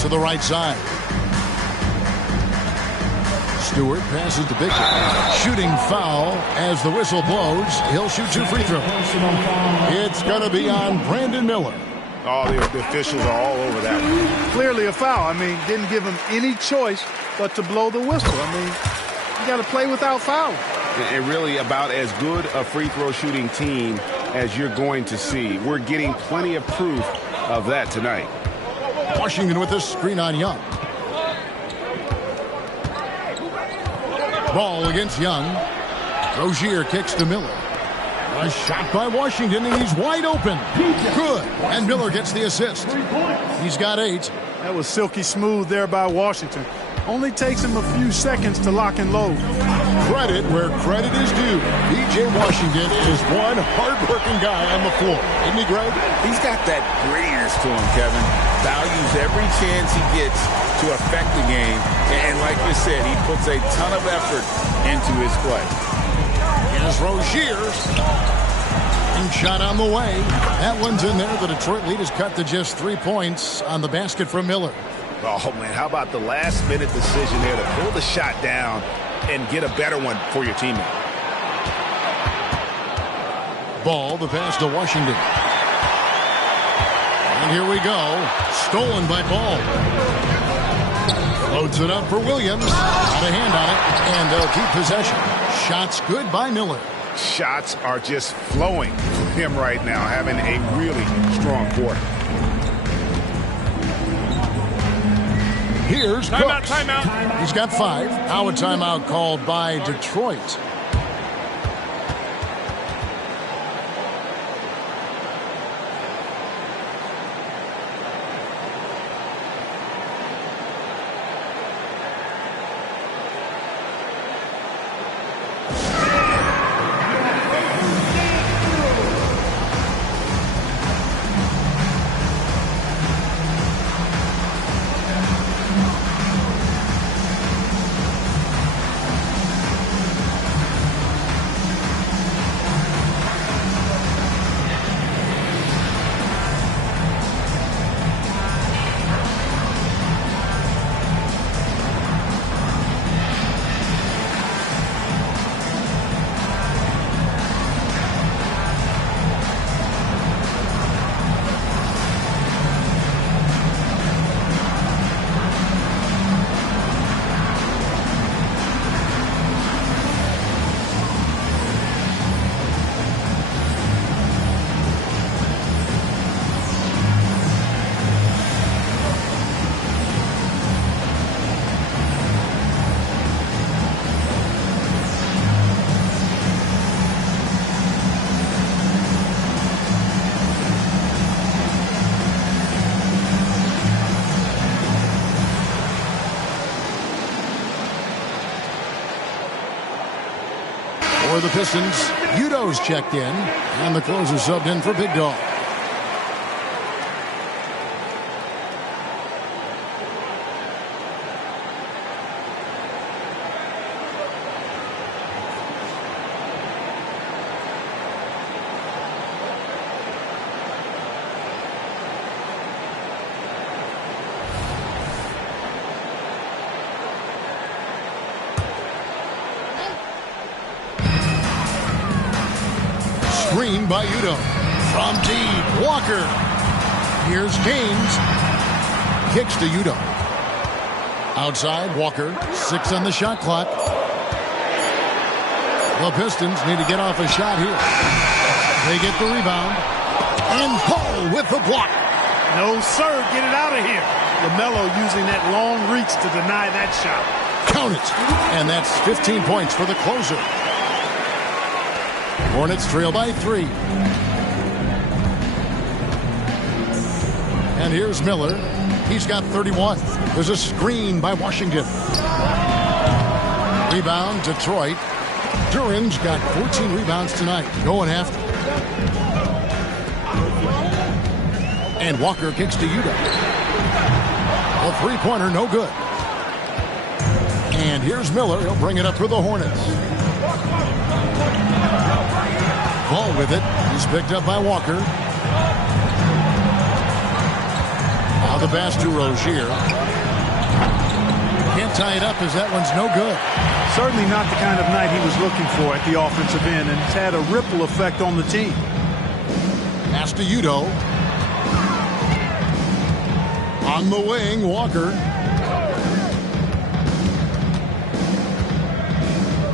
To the right side. Stewart passes to Bickel. Shooting foul as the whistle blows. He'll shoot 2 free throws. It's going to be on Brandon Miller. Oh, the officials are all over that one. Clearly a foul. I mean, didn't give him any choice but to blow the whistle. I mean, you got to play without fouling. And really about as good a free throw shooting team as you're going to see. We're getting plenty of proof of that tonight. Washington with a screen on Young. Ball against Young. Rozier kicks to Miller. A shot by Washington, and he's wide open. Good. And Miller gets the assist. He's got 8. That was silky smooth there by Washington. Only takes him a few seconds to lock and load. Credit where credit is due. P.J. Washington is one hard-working guy on the floor. Isn't he, Greg? He's got that grittiness to him, Kevin. Values every chance he gets to affect the game. And like you said, he puts a ton of effort into his play. Here's Rozier. And shot on the way. That one's in there. The Detroit lead is cut to just 3 points on the basket from Miller. Oh, man, how about the last-minute decision there to pull the shot down and get a better one for your teammate? Ball, the pass to Washington. And here we go. Stolen by Ball. Loads it up for Williams. Got a hand on it, and they'll keep possession. Shots good by Miller. Shots are just flowing for him right now, having a really strong quarter. Here's Cooks. Timeout. He's got 5. Now a timeout called by Detroit. For the Pistons, Udo's checked in, and the closer subbed in for Big Dog. Screen by Udo. From deep, Walker. Here's Haynes. Kicks to Udo. Outside, Walker. 6 on the shot clock. The Pistons need to get off a shot here. They get the rebound. And Paul with the block. No, sir. Get it out of here. LaMelo using that long reach to deny that shot. Count it. And that's 15 points for the closer. Hornets trail by 3. And here's Miller. He's got 31. There's a screen by Washington. Rebound, Detroit. Duran's got 14 rebounds tonight. Going after. And Walker kicks to Udo. A three-pointer, no good. And here's Miller. He'll bring it up for the Hornets. Ball with it. He's picked up by Walker. Now the pass to Rozier. Can't tie it up as that one's no good. Certainly not the kind of night he was looking for at the offensive end, and it's had a ripple effect on the team. Pass to Udo. On the wing, Walker.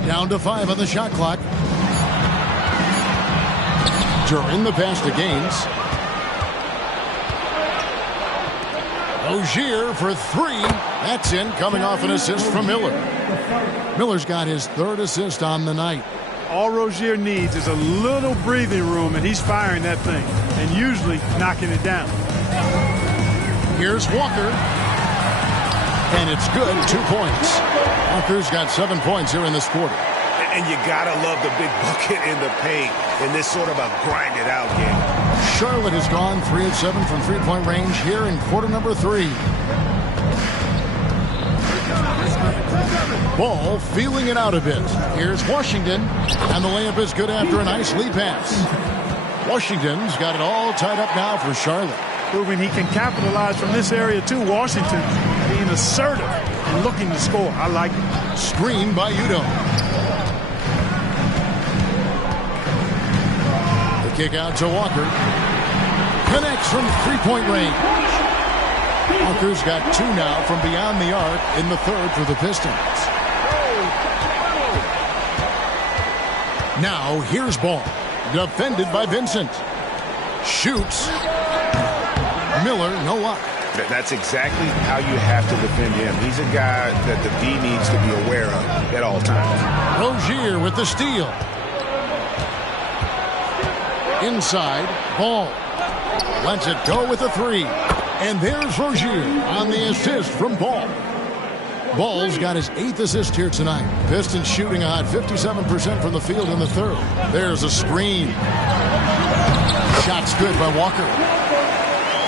Down to 5 on the shot clock. During the pass to Gaines. Rozier for 3. That's in, coming off an assist from Miller. Miller's got his 3rd assist on the night. All Rozier needs is a little breathing room, and he's firing that thing, and usually knocking it down. Here's Walker. And it's good, 2 points. Walker's got 7 points here in this quarter. And you gotta love the big bucket in the paint in this sort of a grinded-out game. Charlotte has gone 3 of 7 from three-point range here in quarter number 3. Ball feeling it out a bit. Here's Washington, and the layup is good after a nice lead pass. Washington's got it all tied up now for Charlotte. Proving he can capitalize from this area too. Washington being assertive and looking to score. I like it. Screen by Udo. The kick out to Walker. Connects from three-point range. Walker's got 2 now from beyond the arc in the 3rd for the Pistons. Now here's Ball. Defended by Vincent. Shoots. Miller, no luck. That's exactly how you have to defend him. He's a guy that the D needs to be aware of at all times. Rozier with the steal. Inside, Ball. Lets it go with a 3. And there's Rozier on the assist from Ball. Ball's got his 8th assist here tonight. Pistons shooting a hot 57% from the field in the 3rd. There's a screen. Shot's good by Walker.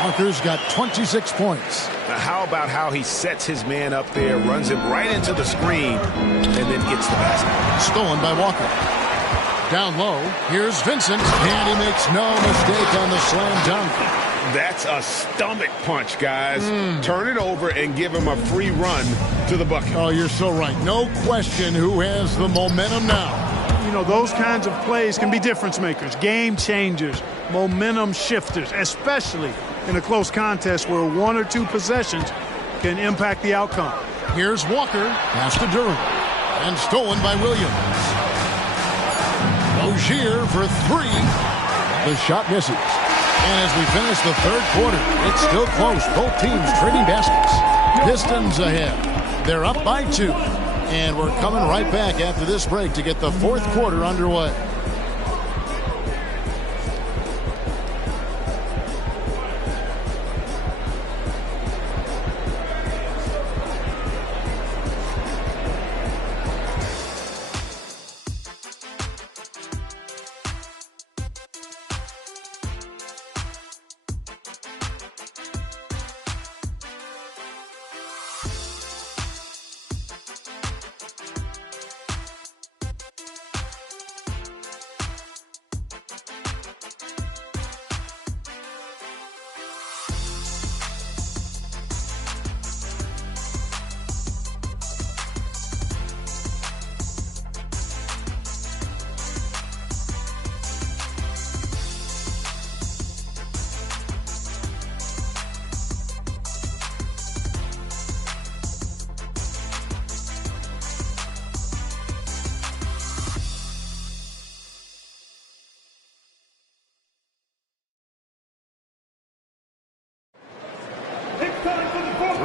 Walker's got 26 points. Now how about how he sets his man up there, runs him right into the screen, and then gets the basket. Stolen by Walker. Down low, here's Vincent, and he makes no mistake on the slam dunk. That's a stomach punch, guys. Turn it over and give him a free run to the bucket. Oh, you're so right. No question who has the momentum now. You know, those kinds of plays can be difference makers, game changers, momentum shifters, especially in a close contest where 1 or 2 possessions can impact the outcome. Here's Walker, pass to Durant, and stolen by Williams. Rozier for 3. The shot misses. And as we finish the 3rd quarter, it's still close. Both teams trading baskets. Pistons ahead. They're up by 2. And we're coming right back after this break to get the 4th quarter underway.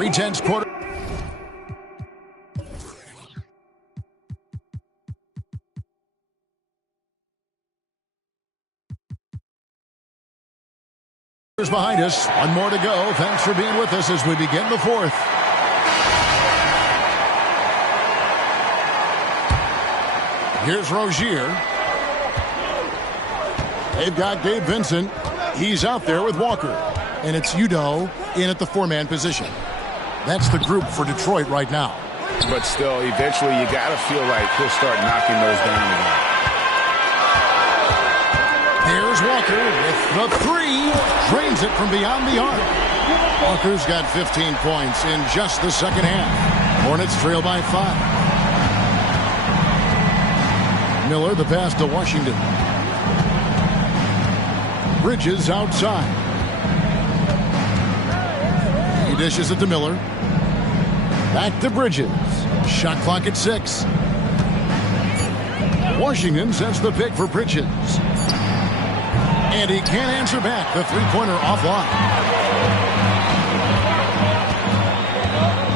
Very tense quarter. Behind us. One more to go. Thanks for being with us as we begin the fourth. Here's Rozier. They've got Gabe Vincent. He's out there with Walker. And it's Udoh in at the four-man position. That's the group for Detroit right now. But still, eventually you got to feel like he'll start knocking those down again. Here's Walker with the three. Drains it from beyond the arc. Walker's got 15 points in just the second half. Hornets trail by 5. Miller, the pass to Washington. Bridges outside. He dishes it to Miller. Back to Bridges. Shot clock at 6. Washington sets the pick for Bridges. And he can't answer back. The three-pointer offline.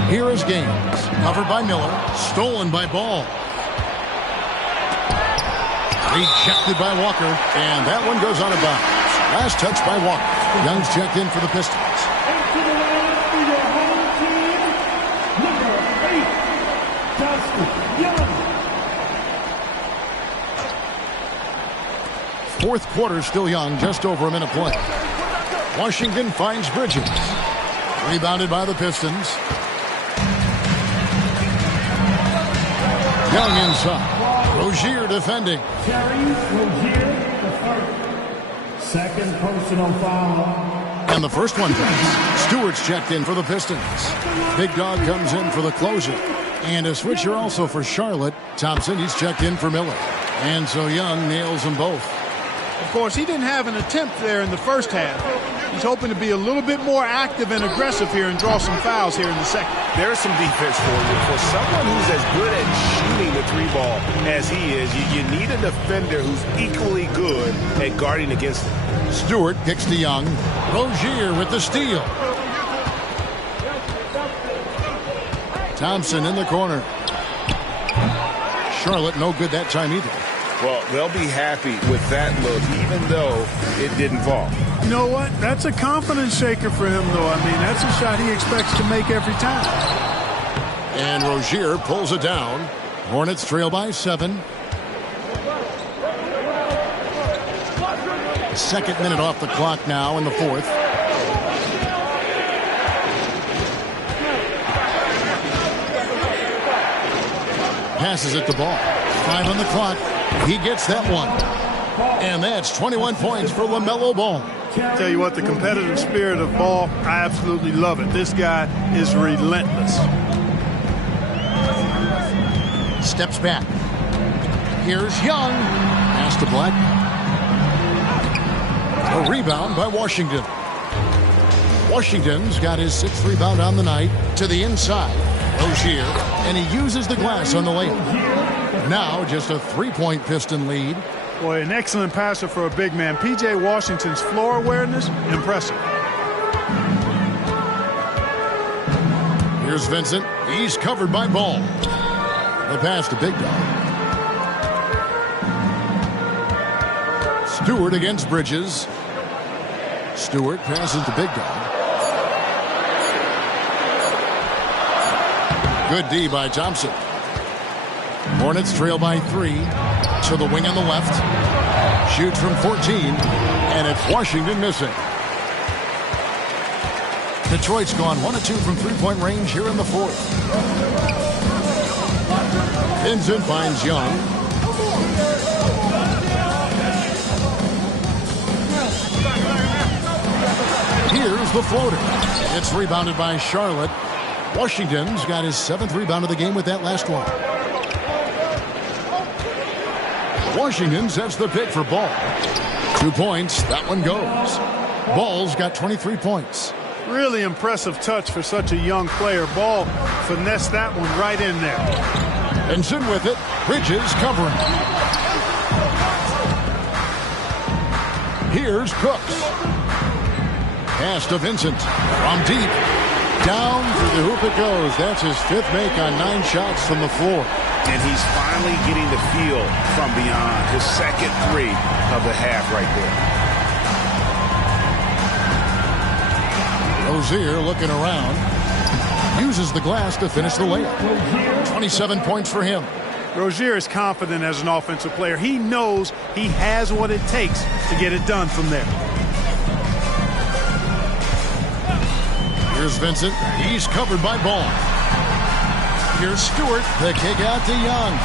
Here is Gaines. Covered by Miller. Stolen by Ball. Rejected by Walker. And that one goes out of bounds. Last touch by Walker. Young's checked in for the Pistons. Fourth quarter still young, just over a minute play. Washington finds Bridges. Rebounded by the Pistons. Young inside. Rozier defending. Rozier, the first. Second personal foul. And the first one comes. Stewart's checked in for the Pistons. Big Dog comes in for the closer. And a switcher also for Charlotte. Thompson, he's checked in for Miller. And so Young nails them both. Of course, he didn't have an attempt there in the first half. He's hoping to be a little bit more active and aggressive here and draw some fouls here in the second. There's some defense for you. For someone who's as good at shooting the three ball as he is, you need a defender who's equally good at guarding against him. Stewart kicks to Young. Rozier with the steal. Thompson in the corner. Charlotte no good that time either. Well, they'll be happy with that look, even though it didn't fall. You know what? That's a confidence shaker for him, though. I mean, that's a shot he expects to make every time. And Rozier pulls it down. Hornets trail by 7. Second minute off the clock now in the fourth. Passes it to Ball. 5 on the clock. He gets that one. And that's 21 points for LaMelo Ball. Tell you what, the competitive spirit of Ball, I absolutely love it. This guy is relentless. Steps back. Here's Young. Pass to Black. A rebound by Washington. Washington's got his 6th rebound on the night. To the inside. Rozier. And he uses the glass on the layup. Now just a 3-point Piston lead. Boy, an excellent passer for a big man. P.J. Washington's floor awareness, impressive. Here's Vincent. He's covered by Ball. The pass to Big Dog. Stewart against Bridges. Stewart passes to Big Dog. Good D by Thompson. Hornets trail by 3. To the wing on the left. Shoots from 14. And it's Washington missing. Detroit's gone 1 of 2 from three-point range here in the fourth. Vincent finds Young. Here's the floater. It's rebounded by Charlotte. Washington's got his 7th rebound of the game with that last one. Washington sets the pick for Ball. 2 points. That one goes. Ball's got 23 points. Really impressive touch for such a young player. Ball finessed that one right in there. Vincent with it. Bridges covering. Here's Cooks. Pass to Vincent. From deep. Down through the hoop it goes. That's his 5th make on 9 shots from the floor. And he's finally getting the feel from beyond. His 2nd 3 of the half right there. Rozier looking around. Uses the glass to finish the layup. 27 points for him. Rozier is confident as an offensive player. He knows he has what it takes to get it done from there. Here's Vincent. He's covered by Ball. Here's Stewart. The kick out to Young.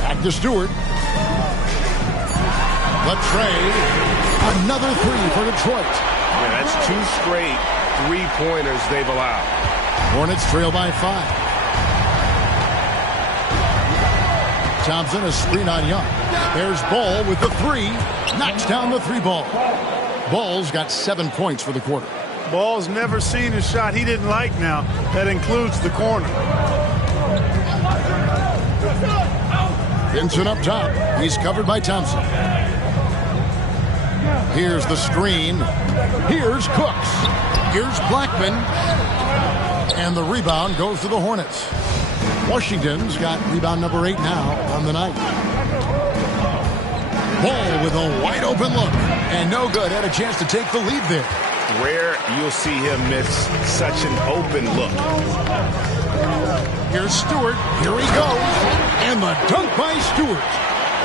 Back to Stewart. The trade. Another 3 for Detroit. Yeah, that's 2 straight 3-pointers they've allowed. Hornets trail by 5. Thompson, a screen on Young. There's Ball with the 3. Knocks down the 3 ball. Ball's got 7 points for the quarter. Ball's never seen a shot he didn't like now. That includes the corner. Vincent up top. He's covered by Thompson. Here's the screen. Here's Cooks. Here's Blackman. And the rebound goes to the Hornets. Washington's got rebound number 8 now on the night. Ball with a wide open look. And no good. Had a chance to take the lead there. Rare you'll see him miss such an open look. Here's Stewart. Here he goes. And the dunk by Stewart.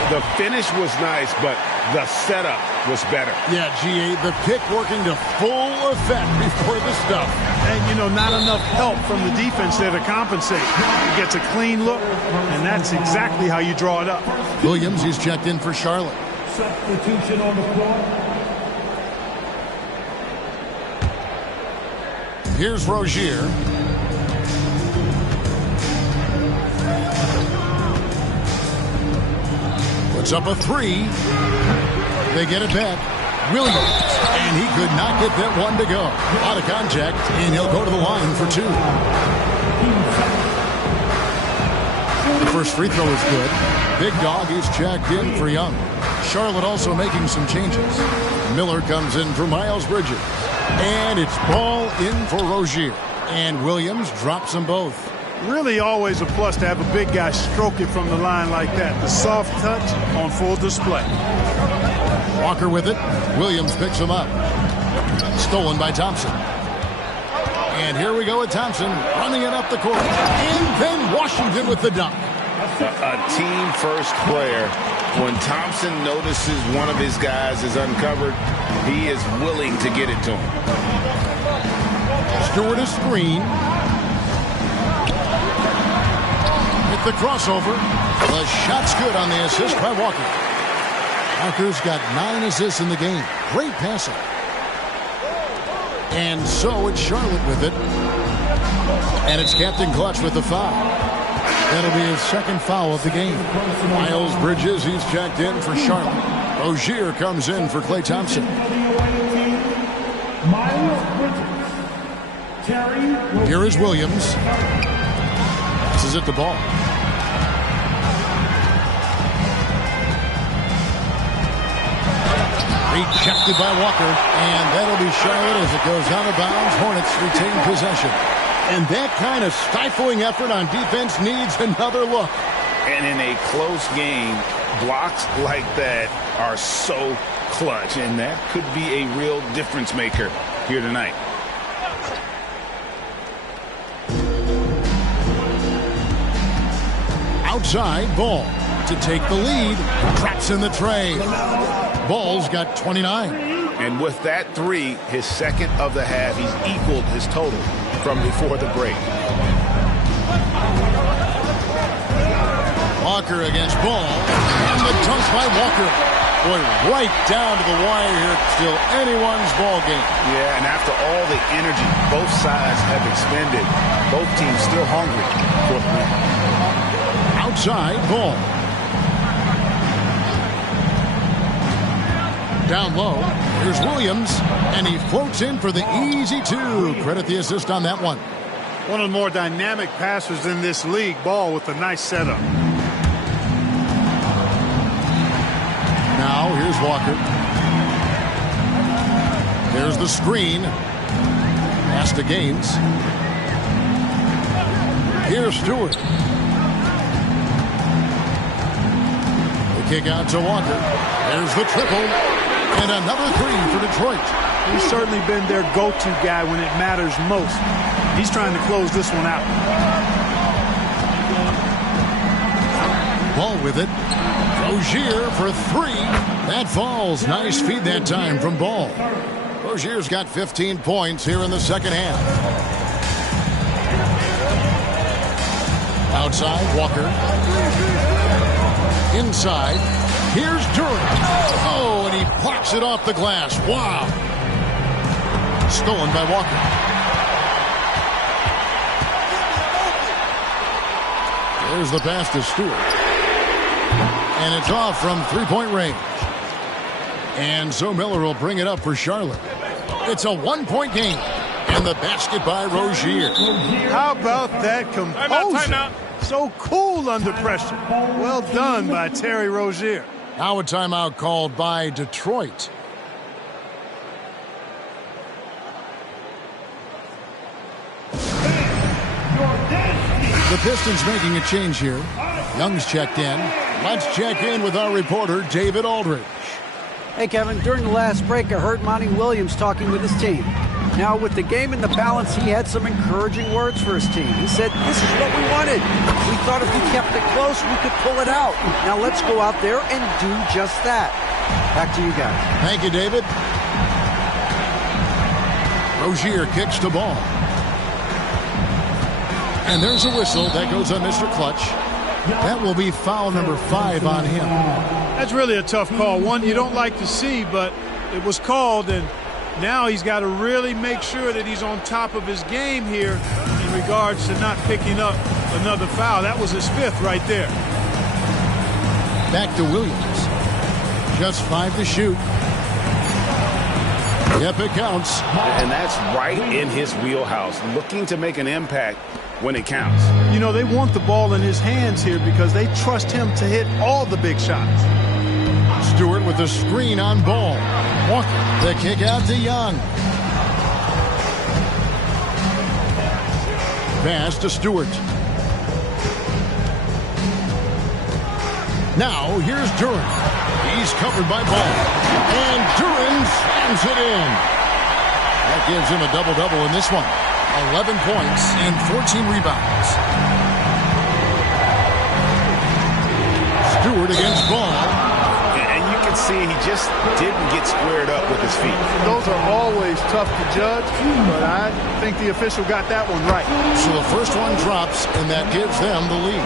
The finish was nice, but the setup was better. Yeah, G.A., the pick working to full effect before the stuff. And, you know, not enough help from the defense there to compensate. He gets a clean look, and that's exactly how you draw it up. Williams, he's checked in for Charlotte. Substitution on the floor. Here's Rozier. Puts up a 3. They get it back. Williams. And he could not get that one to go. Out of contact, and he'll go to the line for 2. The first free throw is good. Big Dog is checked in for Young. Charlotte also making some changes. Miller comes in for Miles Bridges. And it's Ball in for Rozier. And Williams drops them both. Really always a plus to have a big guy stroke it from the line like that. The soft touch on full display. Walker with it. Williams picks him up. Stolen by Thompson. And here we go with Thompson running it up the court. And then Washington with the dunk. A team-first player. When Thompson notices one of his guys is uncovered, he is willing to get it to him. Stewart is screen. With the crossover. The shot's good on the assist by Walker. Walker's got 9 assists in the game. Great passing. And so it's Charlotte with it. And it's Captain Clutch with the foul. That'll be his 2nd foul of the game. Miles Bridges, he's checked in for Charlotte. Rozier comes in for Klay Thompson. Here is Williams. This is at the ball. Rejected by Walker. And that'll be Charlotte as it goes out of bounds. Hornets retain possession. And that kind of stifling effort on defense needs another look. And in a close game, blocks like that are so clutch. And that could be a real difference maker here tonight. Outside, Ball to take the lead. Drops in the tray. Ball's got 29. And with that 3, his 2nd of the half, he's equaled his total from before the break. Walker against Ball. And the dunk by Walker. Boy, right down to the wire here. Still anyone's ball game. Yeah, and after all the energy both sides have expended, both teams still hungry for the win. Outside, Ball. Down low. Here's Williams. And he floats in for the easy 2. Credit the assist on that one. One of the more dynamic passers in this league. Ball with a nice setup. Now, here's Walker. There's the screen. Pass to Gaines. Here's Stewart. The kick out to Walker. There's the triple. And another three for Detroit. He's certainly been their go-to guy when it matters most. He's trying to close this one out. Ball with it. Rozier for three. That falls. Nice feed that time from Ball. Rozier's got 15 points here in the second half. Outside, Walker. Inside. Here's Durant. Oh, and he blocks it off the glass. Wow. Stolen by Walker. There's the pass to Stewart. And it's off from three-point range. And so Miller will bring it up for Charlotte. It's a one-point game. And the basket by Rozier. How about that composure? Timeout. So cool under pressure. Well done by Terry Rozier. Now a timeout called by Detroit. The Pistons making a change here. Young's checked in. Let's check in with our reporter, David Aldridge. Hey, Kevin, during the last break, I heard Monty Williams talking with his team. Now, with the game in the balance, he had some encouraging words for his team. He said, this is what we wanted. We thought if we kept it close, we could pull it out. Now, let's go out there and do just that. Back to you guys. Thank you, David. Rozier kicks the ball. And there's a whistle. That goes on Mr. Clutch. That will be foul number 5 on him. That's really a tough call. One you don't like to see, but it was called, and now he's got to really make sure that he's on top of his game here in regards to not picking up another foul. That was his 5th right there. Back to Williams. Just 5 to shoot. Yep, it counts. And that's right in his wheelhouse, looking to make an impact when it counts. You know, they want the ball in his hands here because they trust him to hit all the big shots. Stewart with the screen on Ball. Walker, the kick out to Young. Pass to Stewart. Now, here's Durant. He's covered by Ball. And Durant slams it in. That gives him a double-double in this one. 11 points and 14 rebounds. Stewart against Ball. And you can see he just didn't get squared up with his feet. Those are always tough to judge, but I think the official got that one right. So the first one drops, and that gives them the lead.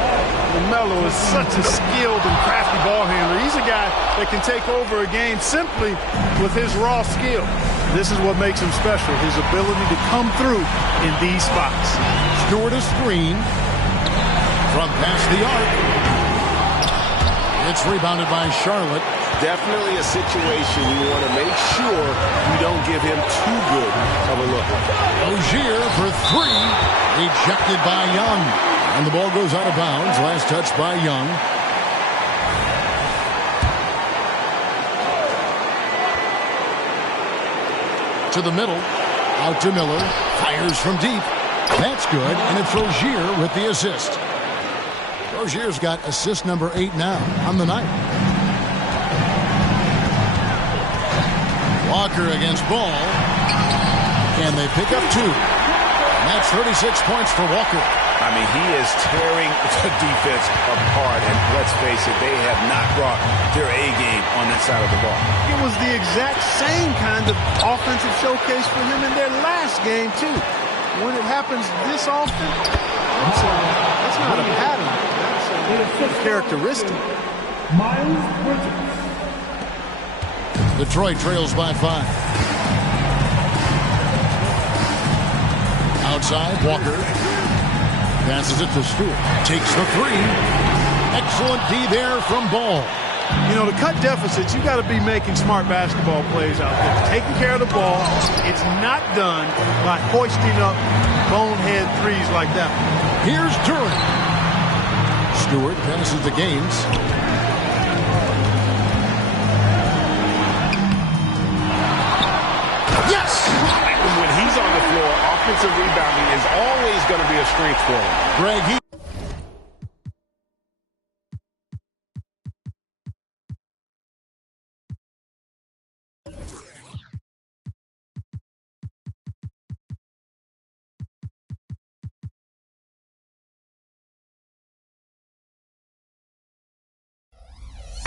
LaMelo is such a skilled and crafty ball handler. He's a guy that can take over a game simply with his raw skill. This is what makes him special, his ability to come through in these spots. Stewart a screen from past the arc. It's rebounded by Charlotte. Definitely a situation you want to make sure you don't give him too good of a look. Rozier for 3. Ejected by Young. And the ball goes out of bounds. Last touch by Young. To the middle. Out to Miller. Fires from deep. That's good. And it's Rozier with the assist. Rozier's got assist number 8 now on the night. Walker against Ball. And they pick up 2. And that's 36 points for Walker. I mean, he is tearing the defense apart. And let's face it, they have not brought their A game on that side of the ball. It was the exact same kind of offensive showcase for him in their last game, too. When it happens this often, that's not a pattern. That's a characteristic. Miles Bridges. Detroit trails by 5. Outside, Walker. Passes it to Stewart. Takes the 3. Excellent D there from Ball. You know, to cut deficits, you got to be making smart basketball plays out there. Taking care of the ball. It's not done by hoisting up bonehead threes like that. Here's Durant. Stewart passes to Gaines. Yes! When he's on the floor, offensive rebounding is always going to be a strength for him. Greg,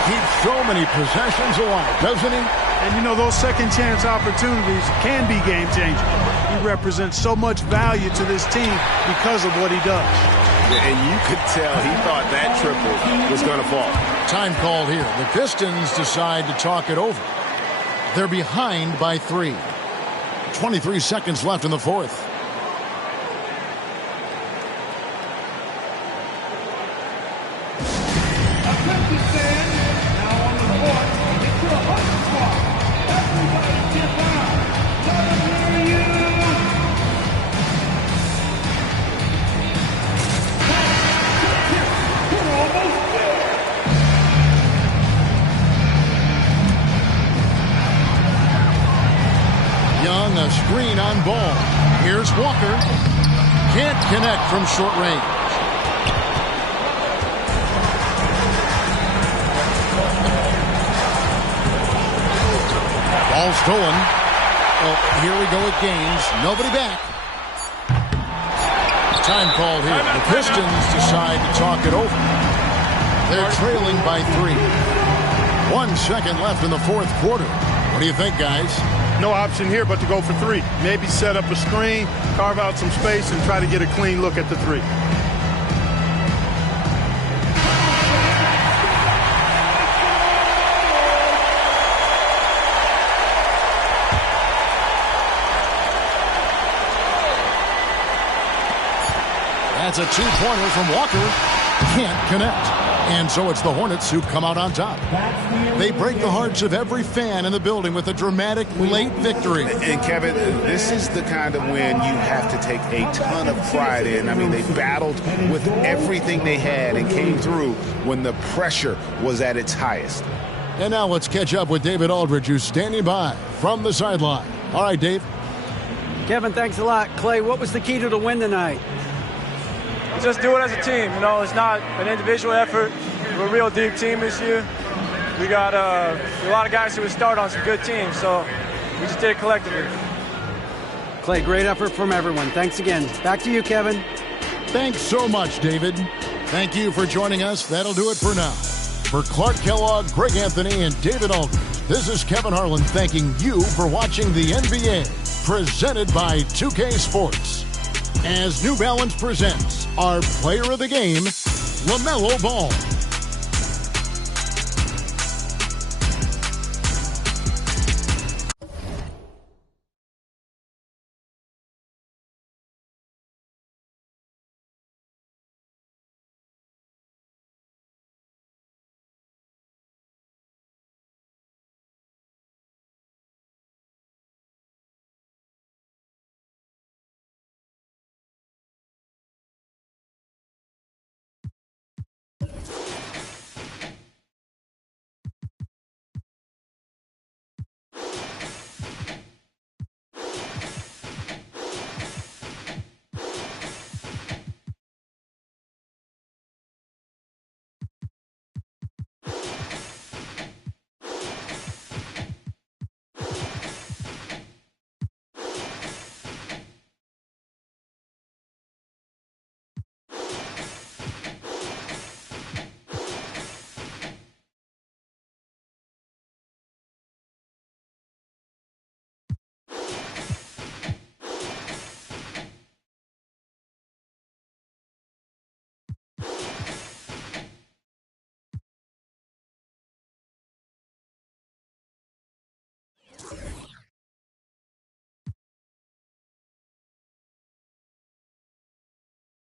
keeps so many possessions alive, doesn't he? And, you know, those second chance opportunities can be game-changing. He represents so much value to this team because of what he does. And you could tell he thought that triple was going to fall. Time called here. The Pistons decide to talk it over. They're behind by 3. 23 seconds left in the fourth. Young, a screen on ball. Here's Walker. Can't connect from short range. Ball stolen. Oh, here we go with Gaines. Nobody back. Time called here. The Pistons decide to talk it over. They're trailing by 3. 1 second left in the fourth quarter. What do you think, guys? No option here but to go for 3. Maybe set up a screen, carve out some space, and try to get a clean look at the 3. That's a 2-pointer from Walker. Can't connect. And so it's the Hornets who come out on top. They break the hearts of every fan in the building with a dramatic late victory. And Kevin, this is the kind of win you have to take a ton of pride in. I mean, they battled with everything they had and came through when the pressure was at its highest. And now let's catch up with David Aldridge, who's standing by from the sideline. All right, Dave. Kevin, thanks a lot. Clay, what was the key to the win tonight? Just do it as a team. You know, it's not an individual effort. We're a real deep team this year. We got a lot of guys who would start on some good teams, so we just did it collectively. Clay, great effort from everyone. Thanks again. Back to you, Kevin. Thanks so much, David. Thank you for joining us. That'll do it for now. For Clark Kellogg, Greg Anthony, and David Aldridge, this is Kevin Harlan thanking you for watching the NBA, presented by 2K Sports. As New Balance presents our player of the game, LaMelo Ball.